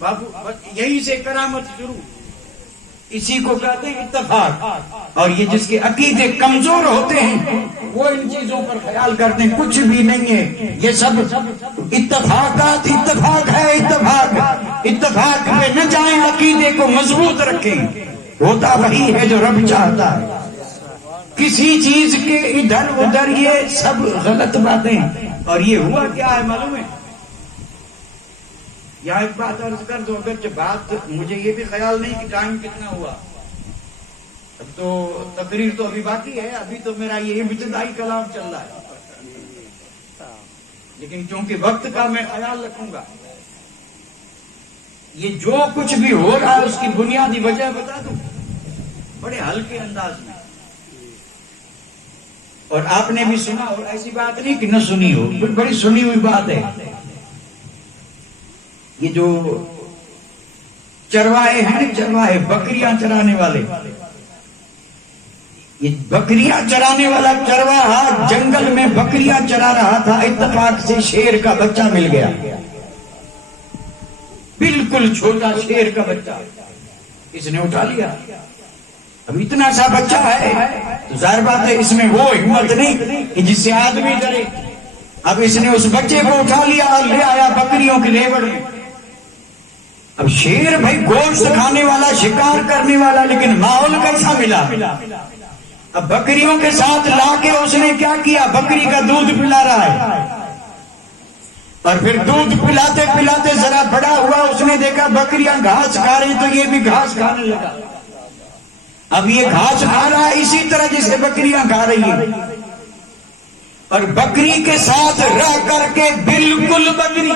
باپو یہی سے کرامت شروع۔ اسی کو کہتے ہیں اتفاق۔ اور یہ جس کے عقیدے کمزور ہوتے ہیں وہ ان چیزوں پر خیال کرتے ہیں، کچھ بھی نہیں ہے، یہ سب اتفاقات، اتفاق ہے، اتفاق۔ اتفاق پہ نہ جائیں، عقیدے کو مضبوط رکھیں، ہوتا وہی ہے جو رب چاہتا ہے۔ کسی چیز کے ادھر ادھر یہ سب غلط باتیں۔ اور یہ ہوا کیا ہے معلوم ہے؟ یہاں ایک بات عرض کر دو، اگرچہ بات مجھے یہ بھی خیال نہیں کہ ٹائم کتنا ہوا، اب تو تقریر تو ابھی باقی ہے، ابھی تو میرا یہ ابتدائی کلام چل رہا ہے، لیکن چونکہ وقت کا میں خیال رکھوں گا، یہ جو کچھ بھی ہو رہا ہے اس کی بنیادی وجہ بتا دوں بڑے ہلکے انداز میں۔ اور آپ نے بھی سنا، اور ایسی بات نہیں کہ نہ سنی ہو، بڑی سنی ہوئی بات ہے۔ یہ جو چرواہے ہیں، چرواہے بکریاں چرانے والے، یہ بکریاں چرانے والا چرواہا جنگل میں بکریاں چرا رہا تھا، اتفاق سے شیر کا بچہ مل گیا۔ بالکل چھوٹا شیر کا بچہ اس نے اٹھا لیا. اب اتنا سا بچہ ہے تو ظاہر بات ہے اس میں وہ ہمت نہیں کہ جس سے آدمی ڈرے. اب اس نے اس بچے کو اٹھا لیا اور لے آیا بکریوں کے لیبڑ میں. اب شیر بھائی گوشت کھانے والا، شکار کرنے والا، لیکن ماحول کیسا ملا؟ اب بکریوں کے ساتھ لا کے اس نے کیا کیا؟ بکری کا دودھ پلا رہا ہے. اور پھر دودھ پلاتے پلاتے ذرا بڑا ہوا، اس نے دیکھا بکریاں گھاس کھا رہی تو یہ بھی گھاس کھانے لگا. اب یہ گھاس کھا رہا ہے اسی طرح جسے بکریاں کھا رہی ہیں، اور بکری کے ساتھ رہ کر کے بالکل بکری،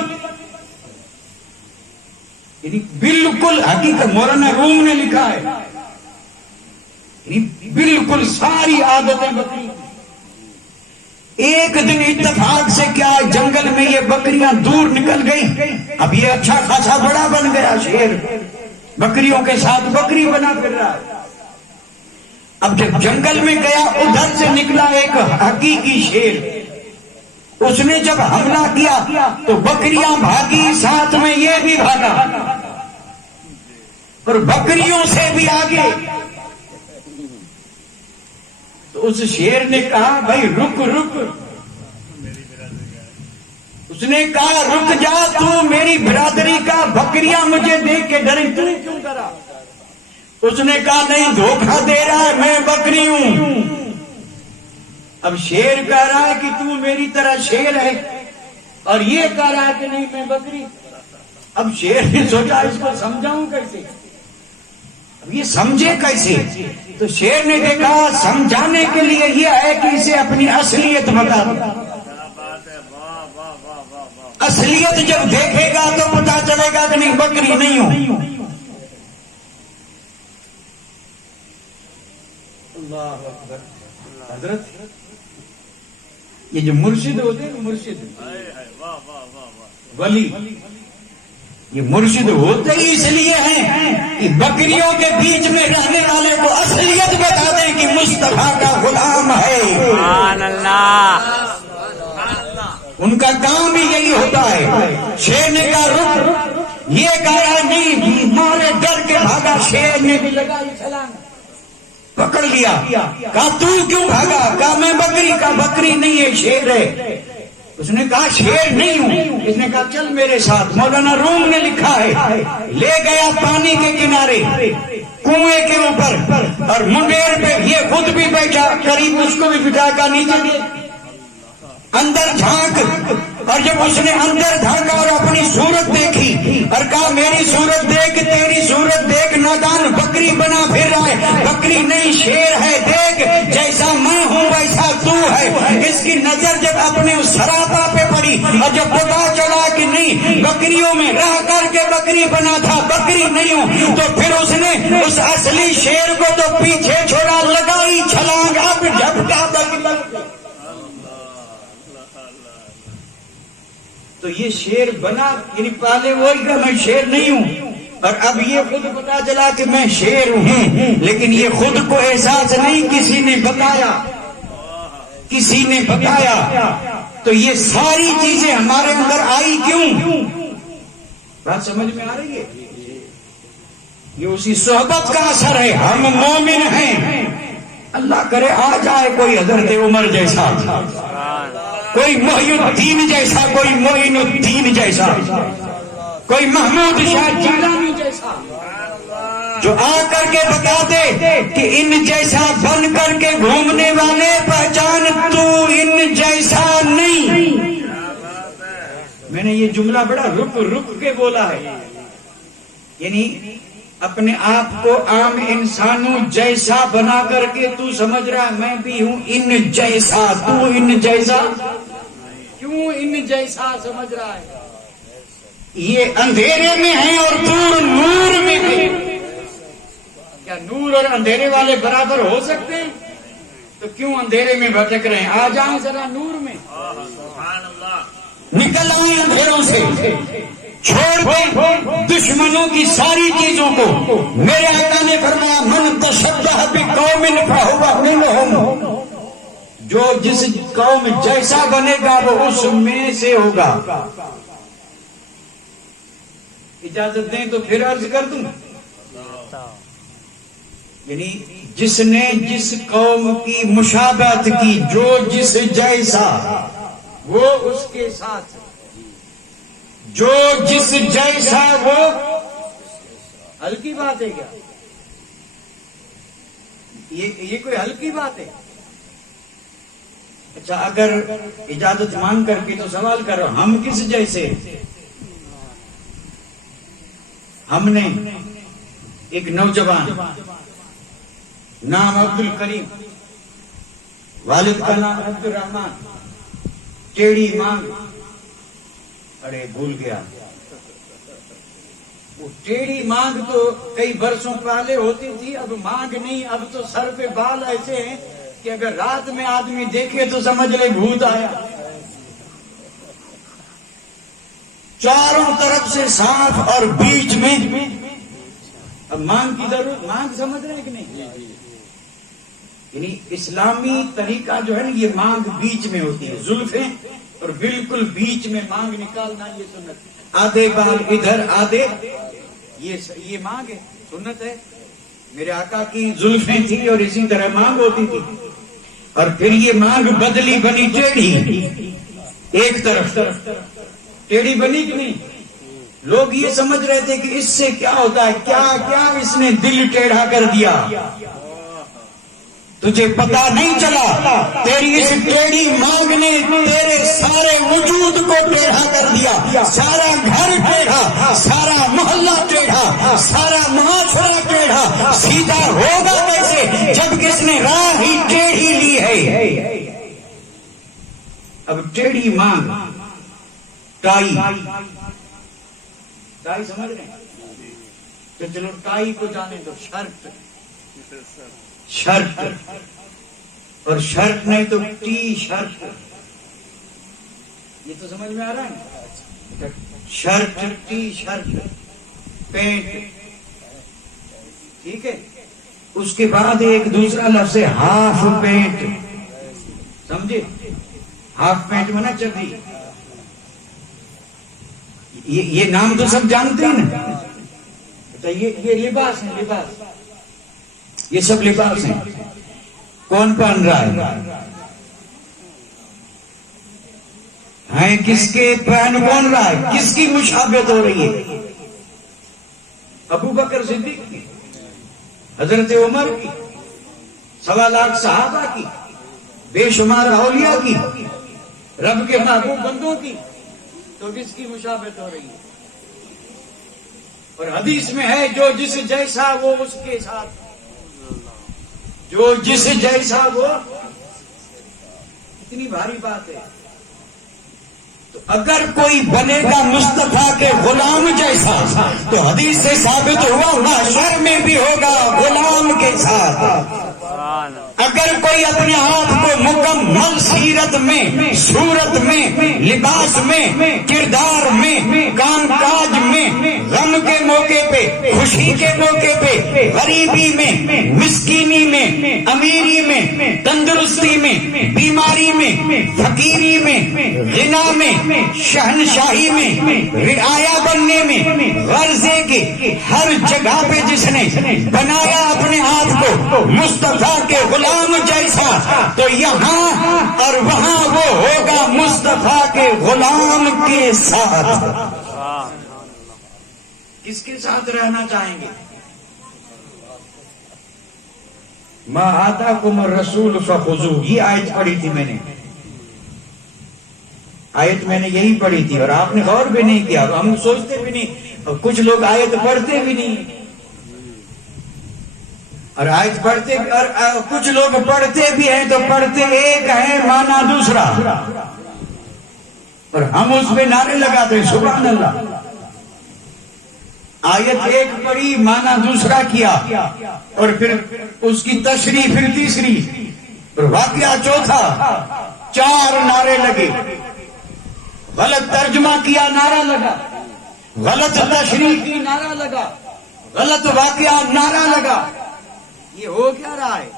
یعنی بالکل حقیقت مولانا روم نے لکھا ہے، یعنی بالکل ساری عادتیں بکری. ایک دن اتفاق سے کیا جنگل میں یہ بکریاں دور نکل گئی. اب یہ اچھا خاصا بڑا بن گیا شیر، بکریوں کے ساتھ بکری بنا پھر رہا ہے. اب جب جنگل میں گیا ادھر سے نکلا ایک حقیقی شیر. اس نے جب حملہ کیا تو بکریاں بھاگی، ساتھ میں یہ بھی بھاگا اور بکریوں سے بھی آگے. تو اس شیر نے کہا بھائی رک رک. اس نے کہا رک جا، تو میری برادری کا، بکریاں مجھے دیکھ کے ڈریں، تو کیوں ڈرا؟ اس نے کہا نہیں، دھوکہ دے رہا ہے، میں بکری ہوں. اب شیر کہہ رہا ہے کہ تو میری طرح شیر ہے، اور یہ کہہ رہا ہے کہ نہیں میں بکری. اب شیر نے سوچا اس کو سمجھاؤں کیسے، اب یہ سمجھے کیسے؟ تو شیر نے دیکھا سمجھانے کے لیے یہ ہے کہ اسے اپنی اصلیت بتا دو. اصلیت جب دیکھے گا تو پتا چلے گا کہ نہیں بکری نہیں ہوں. اللہ اکبر. حضرت یہ جو مرشد ہوتے ہیں، مرشد ولی، یہ مرشد ہوتے ہی اس لیے ہیں کہ بکریوں کے بیچ میں رہنے والے کو اصلیت بتا دیں کہ مصطفیٰ کا غلام ہے. سبحان اللہ. ان کا کام بھی یہی ہوتا ہے. شیر نے کہا رک، یہ کہا نہیں، مارے ڈر کے بھاگا. شیر نے بھی لگائی چھلانگ، پکڑ لیا. کہا تو کیوں بھاگا؟ کہا میں بکری کا، بکری نہیں ہے شیر ہے. اس نے کہا شیر نہیں ہوں. اس نے کہا چل میرے ساتھ. مولانا روم نے لکھا ہے، لے گیا پانی کے کنارے کنویں کے اوپر، اور منڈیر پہ یہ خود بھی بیٹھا، قریب اس کو بھی بٹھا کر نیچے دے اندر جھانک. اور جب اس نے اندر جھانکا اور اپنی صورت دیکھی اور کہا میری صورت دیکھ، تیری صورت دیکھ، نادان بکری بنا پھر رہا ہے. بکری نہیں شیر ہے، دیکھ جیسا میں ہوں ویسا تو ہے. اس کی نظر جب اپنے اس سراپا پہ پڑی اور جب پتا چلا کہ نہیں بکریوں میں رہ کر کے بکری بنا تھا، بکری نہیں ہوں، تو پھر اس نے اس اصلی شیر کو تو پیچھے چھوڑا، لگائی چھلانگ. اب جھپٹا بکری. تو یہ شیر بنا، یعنی پہلے وہی کہ میں شیر نہیں ہوں، اور اب یہ خود پتا چلا کہ میں شیر ہوں. لیکن یہ خود کو احساس نہیں، کسی نے بتایا، کسی نے بتایا. تو یہ ساری چیزیں ہمارے اندر آئی کیوں؟ بات سمجھ میں آ رہی ہے؟ یہ اسی صحبت کا اثر ہے. ہم مومن ہیں، اللہ کرے آ جائے کوئی حضرت عمر جیسا، کوئی محی الدین جیسا، کوئی معین الدین جیسا، کوئی محمود شاہ جیلانی جیسا، جو آ کر کے بتا دے کہ ان جیسا بن کر کے گھومنے والے پہچان، تو ان جیسا نہیں. میں نے یہ جملہ بڑا رک رک کے بولا ہے، یعنی اپنے آپ کو عام انسانوں جیسا بنا کر کے تو سمجھ رہا میں بھی ہوں ان جیسا، تو ان جیسا کیوں ان جیسا سمجھ رہا ہے؟ یہ اندھیرے میں ہے اور تو نور میں ہے. کیا نور اور اندھیرے والے برابر ہو سکتے ہیں؟ تو کیوں اندھیرے میں بھٹک رہے ہیں؟ آ جائیں ذرا نور میں، نکل آئیں اندھیروں سے، چھوڑ دیں دشمنوں کی ساری چیزوں کو. میرے آقا نے فرمایا من تشبہ بقوم فہو منہم، جو جس قوم جیسا بنے گا وہ اس میں سے ہوگا. اجازت دیں تو پھر عرض کر دوں. بتاؤ. یعنی جس نے جس قوم کی مشابہت کی، جو جس جیسا وہ اس کے ساتھ، جو جس جیسا وہ. ہلکی بات ہے کیا؟ یہ کوئی ہلکی بات ہے؟ اچھا اگر اجازت مانگ کر کے تو سوال کرو، ہم کس جیسے؟ ہم نے ایک نوجوان نام عبد الکریم، والد کا نام عبد الرحمان، ٹیڑھی مانگ. ارے بھول گیا. وہ ٹیڑھی مانگ تو کئی برسوں پہلے ہوتی تھی، اب مانگ نہیں، اب تو سر پہ بال ایسے ہیں کہ اگر رات میں آدمی دیکھے تو سمجھ لے بھوت آیا. چاروں طرف سے صاف اور بیچ میں. اب مانگ کی ضرورت، مانگ سمجھ رہے ہیں کہ نہیں؟ یعنی اسلامی طریقہ جو ہے نا، یہ مانگ بیچ میں ہوتی ہے، زلفیں اور بالکل بیچ میں مانگ نکالنا، یہ سنت. آدھے بال ادھر آدھے، یہ مانگ ہے، سنت ہے. میرے آقا کی زلفیں تھی اور اسی طرح مانگ ہوتی تھی. اور پھر یہ مانگ بدلی بنی ٹیڑھی، ایک طرف ٹیڑھی بنی کہ نہیں؟ لوگ یہ سمجھ رہے تھے کہ اس سے کیا ہوتا ہے، کیا کیا اس نے دل ٹیڑھا کر دیا. تجھے پتا نہیں چلا تیری اس ٹیڑھی مانگ نے تیرے سارے وجود کو ٹیڑھا کر دیا. سارا گھر ٹیڑھا، سارا محلہ ٹیڑھا، سارا معاشرہ ٹیڑھا. سیدھا ہوگا کیسے جب کس نے راہ ہی ٹیڑھی لی ہے. اب ٹیڑھی مانگ، ٹائی سمجھ رہے ہیں؟ تو چلو ٹائی کو جانے دو. شرٹ اور شرٹ نہیں تو ٹی شرٹ، یہ تو سمجھ میں آ رہا ہے. شرٹ، ٹی شرٹ، پینٹ، ٹھیک ہے. اس کے بعد ایک دوسرا لفظ ہے ہاف پینٹ. سمجھے؟ ہاف پینٹ میں نا چڈی. یہ نام تو سب جانتے ہیں نا. یہ لباس ہے، لباس، یہ سب لباس ہیں. کون پہن رہا ہے؟ کس کے پہن کون رہا ہے؟ کس کی مشابہت ہو رہی ہے؟ ابو بکر صدیق کی، حضرت عمر کی، 1.25 لاکھ صحابہ کی، بے شمار اولیاء کی، رب کے محبوب بندوں کی. تو کس کی مشابہت ہو رہی ہے؟ اور حدیث میں ہے جو جس جیسا وہ اس کے ساتھ، جو جس جیسا وہ. اتنی بھاری بات ہے. تو اگر کوئی بنے گا مصطفیٰ کے غلام جیسا تو حدیث سے ثابت ہوا محشر میں بھی ہوگا غلام کے ساتھ. اگر کوئی اپنے آپ کو مکمل سیرت میں، صورت میں، لباس میں، کردار میں، کام کاج میں، غم کے موقع پہ، خوشی کے موقع پہ، غریبی میں، مسکینی میں، امیری میں، تندرستی میں، بیماری میں، فقیری میں، غنا میں، شہنشاہی میں، رعایا بننے میں، غرضے کے ہر جگہ پہ جس نے بنایا اپنے آپ کو مصطفیٰ کے غلام جیسا، تو یہاں اور وہاں وہ ہوگا مصطفیٰ کے غلام کے ساتھ. کس کے ساتھ رہنا چاہیں گے؟ ما آتاکم الرسول فخذوہ، یہ آیت پڑھی تھی میں نے. آیت میں نے یہی پڑھی تھی اور آپ نے غور بھی نہیں کیا. ہم سوچتے بھی نہیں، اور کچھ لوگ آیت پڑھتے بھی نہیں، اور آیت پڑھتے، اور کچھ لوگ پڑھتے بھی ہیں تو پڑھتے ایک ہے مانا دوسرا، اور ہم اس پہ نعرے لگاتے ہیں سبحان اللہ. آیت ایک پڑھی، مانا دوسرا کیا، اور پھر اس کی تشریح پھر تیسری، اور واقعہ چوتھا. 4 نعرے لگے. غلط ترجمہ کیا، نعرہ لگا. غلط تشریح کی، نعرہ لگا. غلط واقعہ، نعرہ لگا. یہ ہو کیا رہا ہے؟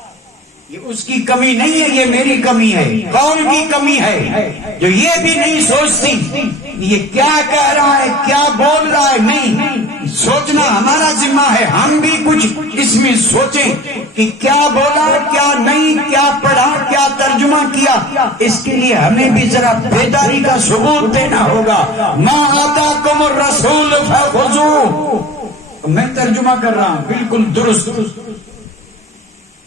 یہ اس کی کمی نہیں ہے، یہ میری کمی ہے، قوم کی کمی ہے جو یہ بھی نہیں سوچتی یہ کیا کہہ رہا ہے، کیا بول رہا ہے. نہیں، سوچنا ہمارا ذمہ ہے. ہم بھی کچھ اس میں سوچیں کہ کیا بولا، کیا نہیں، کیا پڑھا، کیا ترجمہ کیا. اس کے لیے ہمیں بھی ذرا بیداری کا ثبوت دینا ہوگا. ما آتاکم الرسول فخذوہ. میں ترجمہ کر رہا ہوں بالکل درست.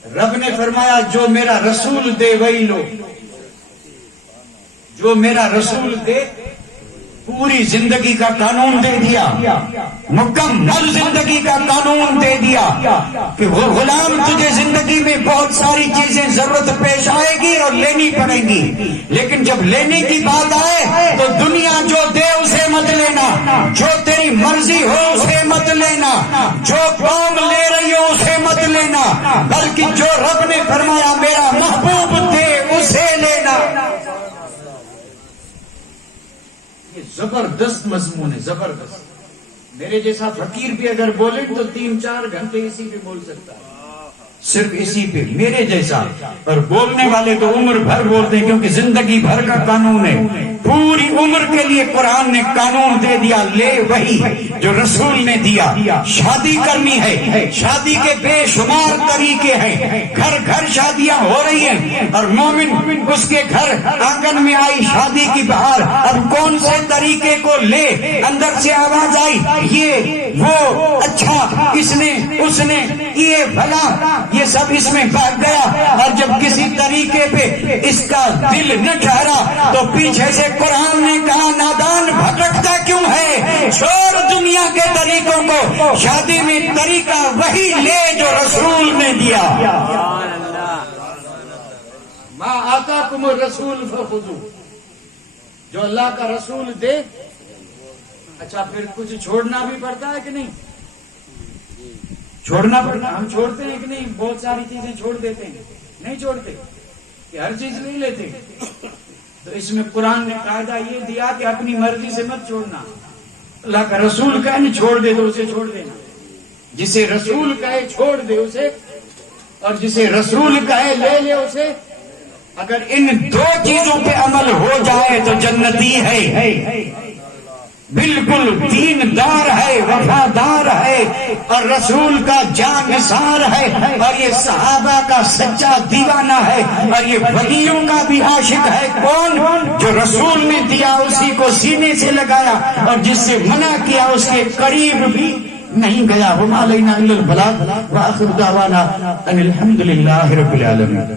رب نے فرمایا جو میرا رسول دے وہی لو. جو میرا رسول دے، پوری زندگی کا قانون دے دیا، مکمل زندگی کا قانون دے دیا کہ وہ غلام تجھے زندگی میں بہت ساری چیزیں ضرورت پیش آئے گی اور لینی پڑیں گی، لیکن جب لینے کی بات آئے تو دنیا جو دے اسے مت لینا، جو تیری مرضی ہو اسے مت لینا، جو قوم لے رہی ہو اسے مت لینا، بلکہ جو رب نے فرمایا میرا محبوب دے اسے لینا. زبردست مضمون ہے، زبردست. میرے جیسا فقیر بھی اگر بولے تو 3-4 گھنٹے اسی پہ بول سکتا ہے، صرف اسی پہ. میرے جیسا اور بولنے والے تو عمر بھر بولتے ہیں، کیونکہ زندگی بھر کا قانون ہے. پوری عمر کے لیے قرآن نے قانون دے دیا، لے وہی جو رسول نے دیا. شادی کرنی ہے، شادی کے بے شمار طریقے ہیں، گھر گھر شادیاں ہو رہی ہیں، اور مومن اس کے گھر آنگن میں آئی شادی کی بہار. اب کون سے طریقے کو لے؟ اندر سے آواز آئی یہ وہ، اچھا اس نے اس نے یہ بھلا، یہ سب اس میں بھاگ گیا. اور جب کسی طریقے پہ اس کا دل نہ ٹھہرا تو پیچھے سے قرآن نے کہا نادان بھٹکتا کیوں ہے، چھوڑ دنیا کے طریقوں کو، شادی میں طریقہ وہی لے جو رسول نے دیا. ما آتاکم الرسول فخذوہ. جو اللہ کا رسول دے. اچھا پھر کچھ چھوڑنا بھی پڑتا ہے کہ نہیں؟ چھوڑنا پڑتا. ہم چھوڑتے ہیں کہ نہیں؟ بہت ساری چیزیں چھوڑ دیتے ہیں. نہیں چھوڑتے کہ ہر چیز نہیں لیتے. تو اس میں قرآن نے قاعدہ یہ دیا کہ اپنی مرضی سے مت چھوڑنا. اللہ کا رسول کہے چھوڑ دے تو اسے چھوڑ دینا. جسے رسول کہے چھوڑ دے اسے، اور جسے رسول کہے لے لے اسے. اگر ان 2 چیزوں پہ عمل ہو جائے تو جنتی ہے، بالکل دیندار ہے، وفادار ہے، اور رسول کا جانثار ہے، اور یہ صحابہ کا سچا دیوانہ ہے، اور یہ ولیوں کا بھی عاشق ہے. کون؟ جو رسول نے دیا اسی کو سینے سے لگایا، اور جس سے منع کیا اس کے قریب بھی نہیں گیا. وما علینا الا البلاغ، وآخر دعوانا ان الحمد للہ رب العالمین.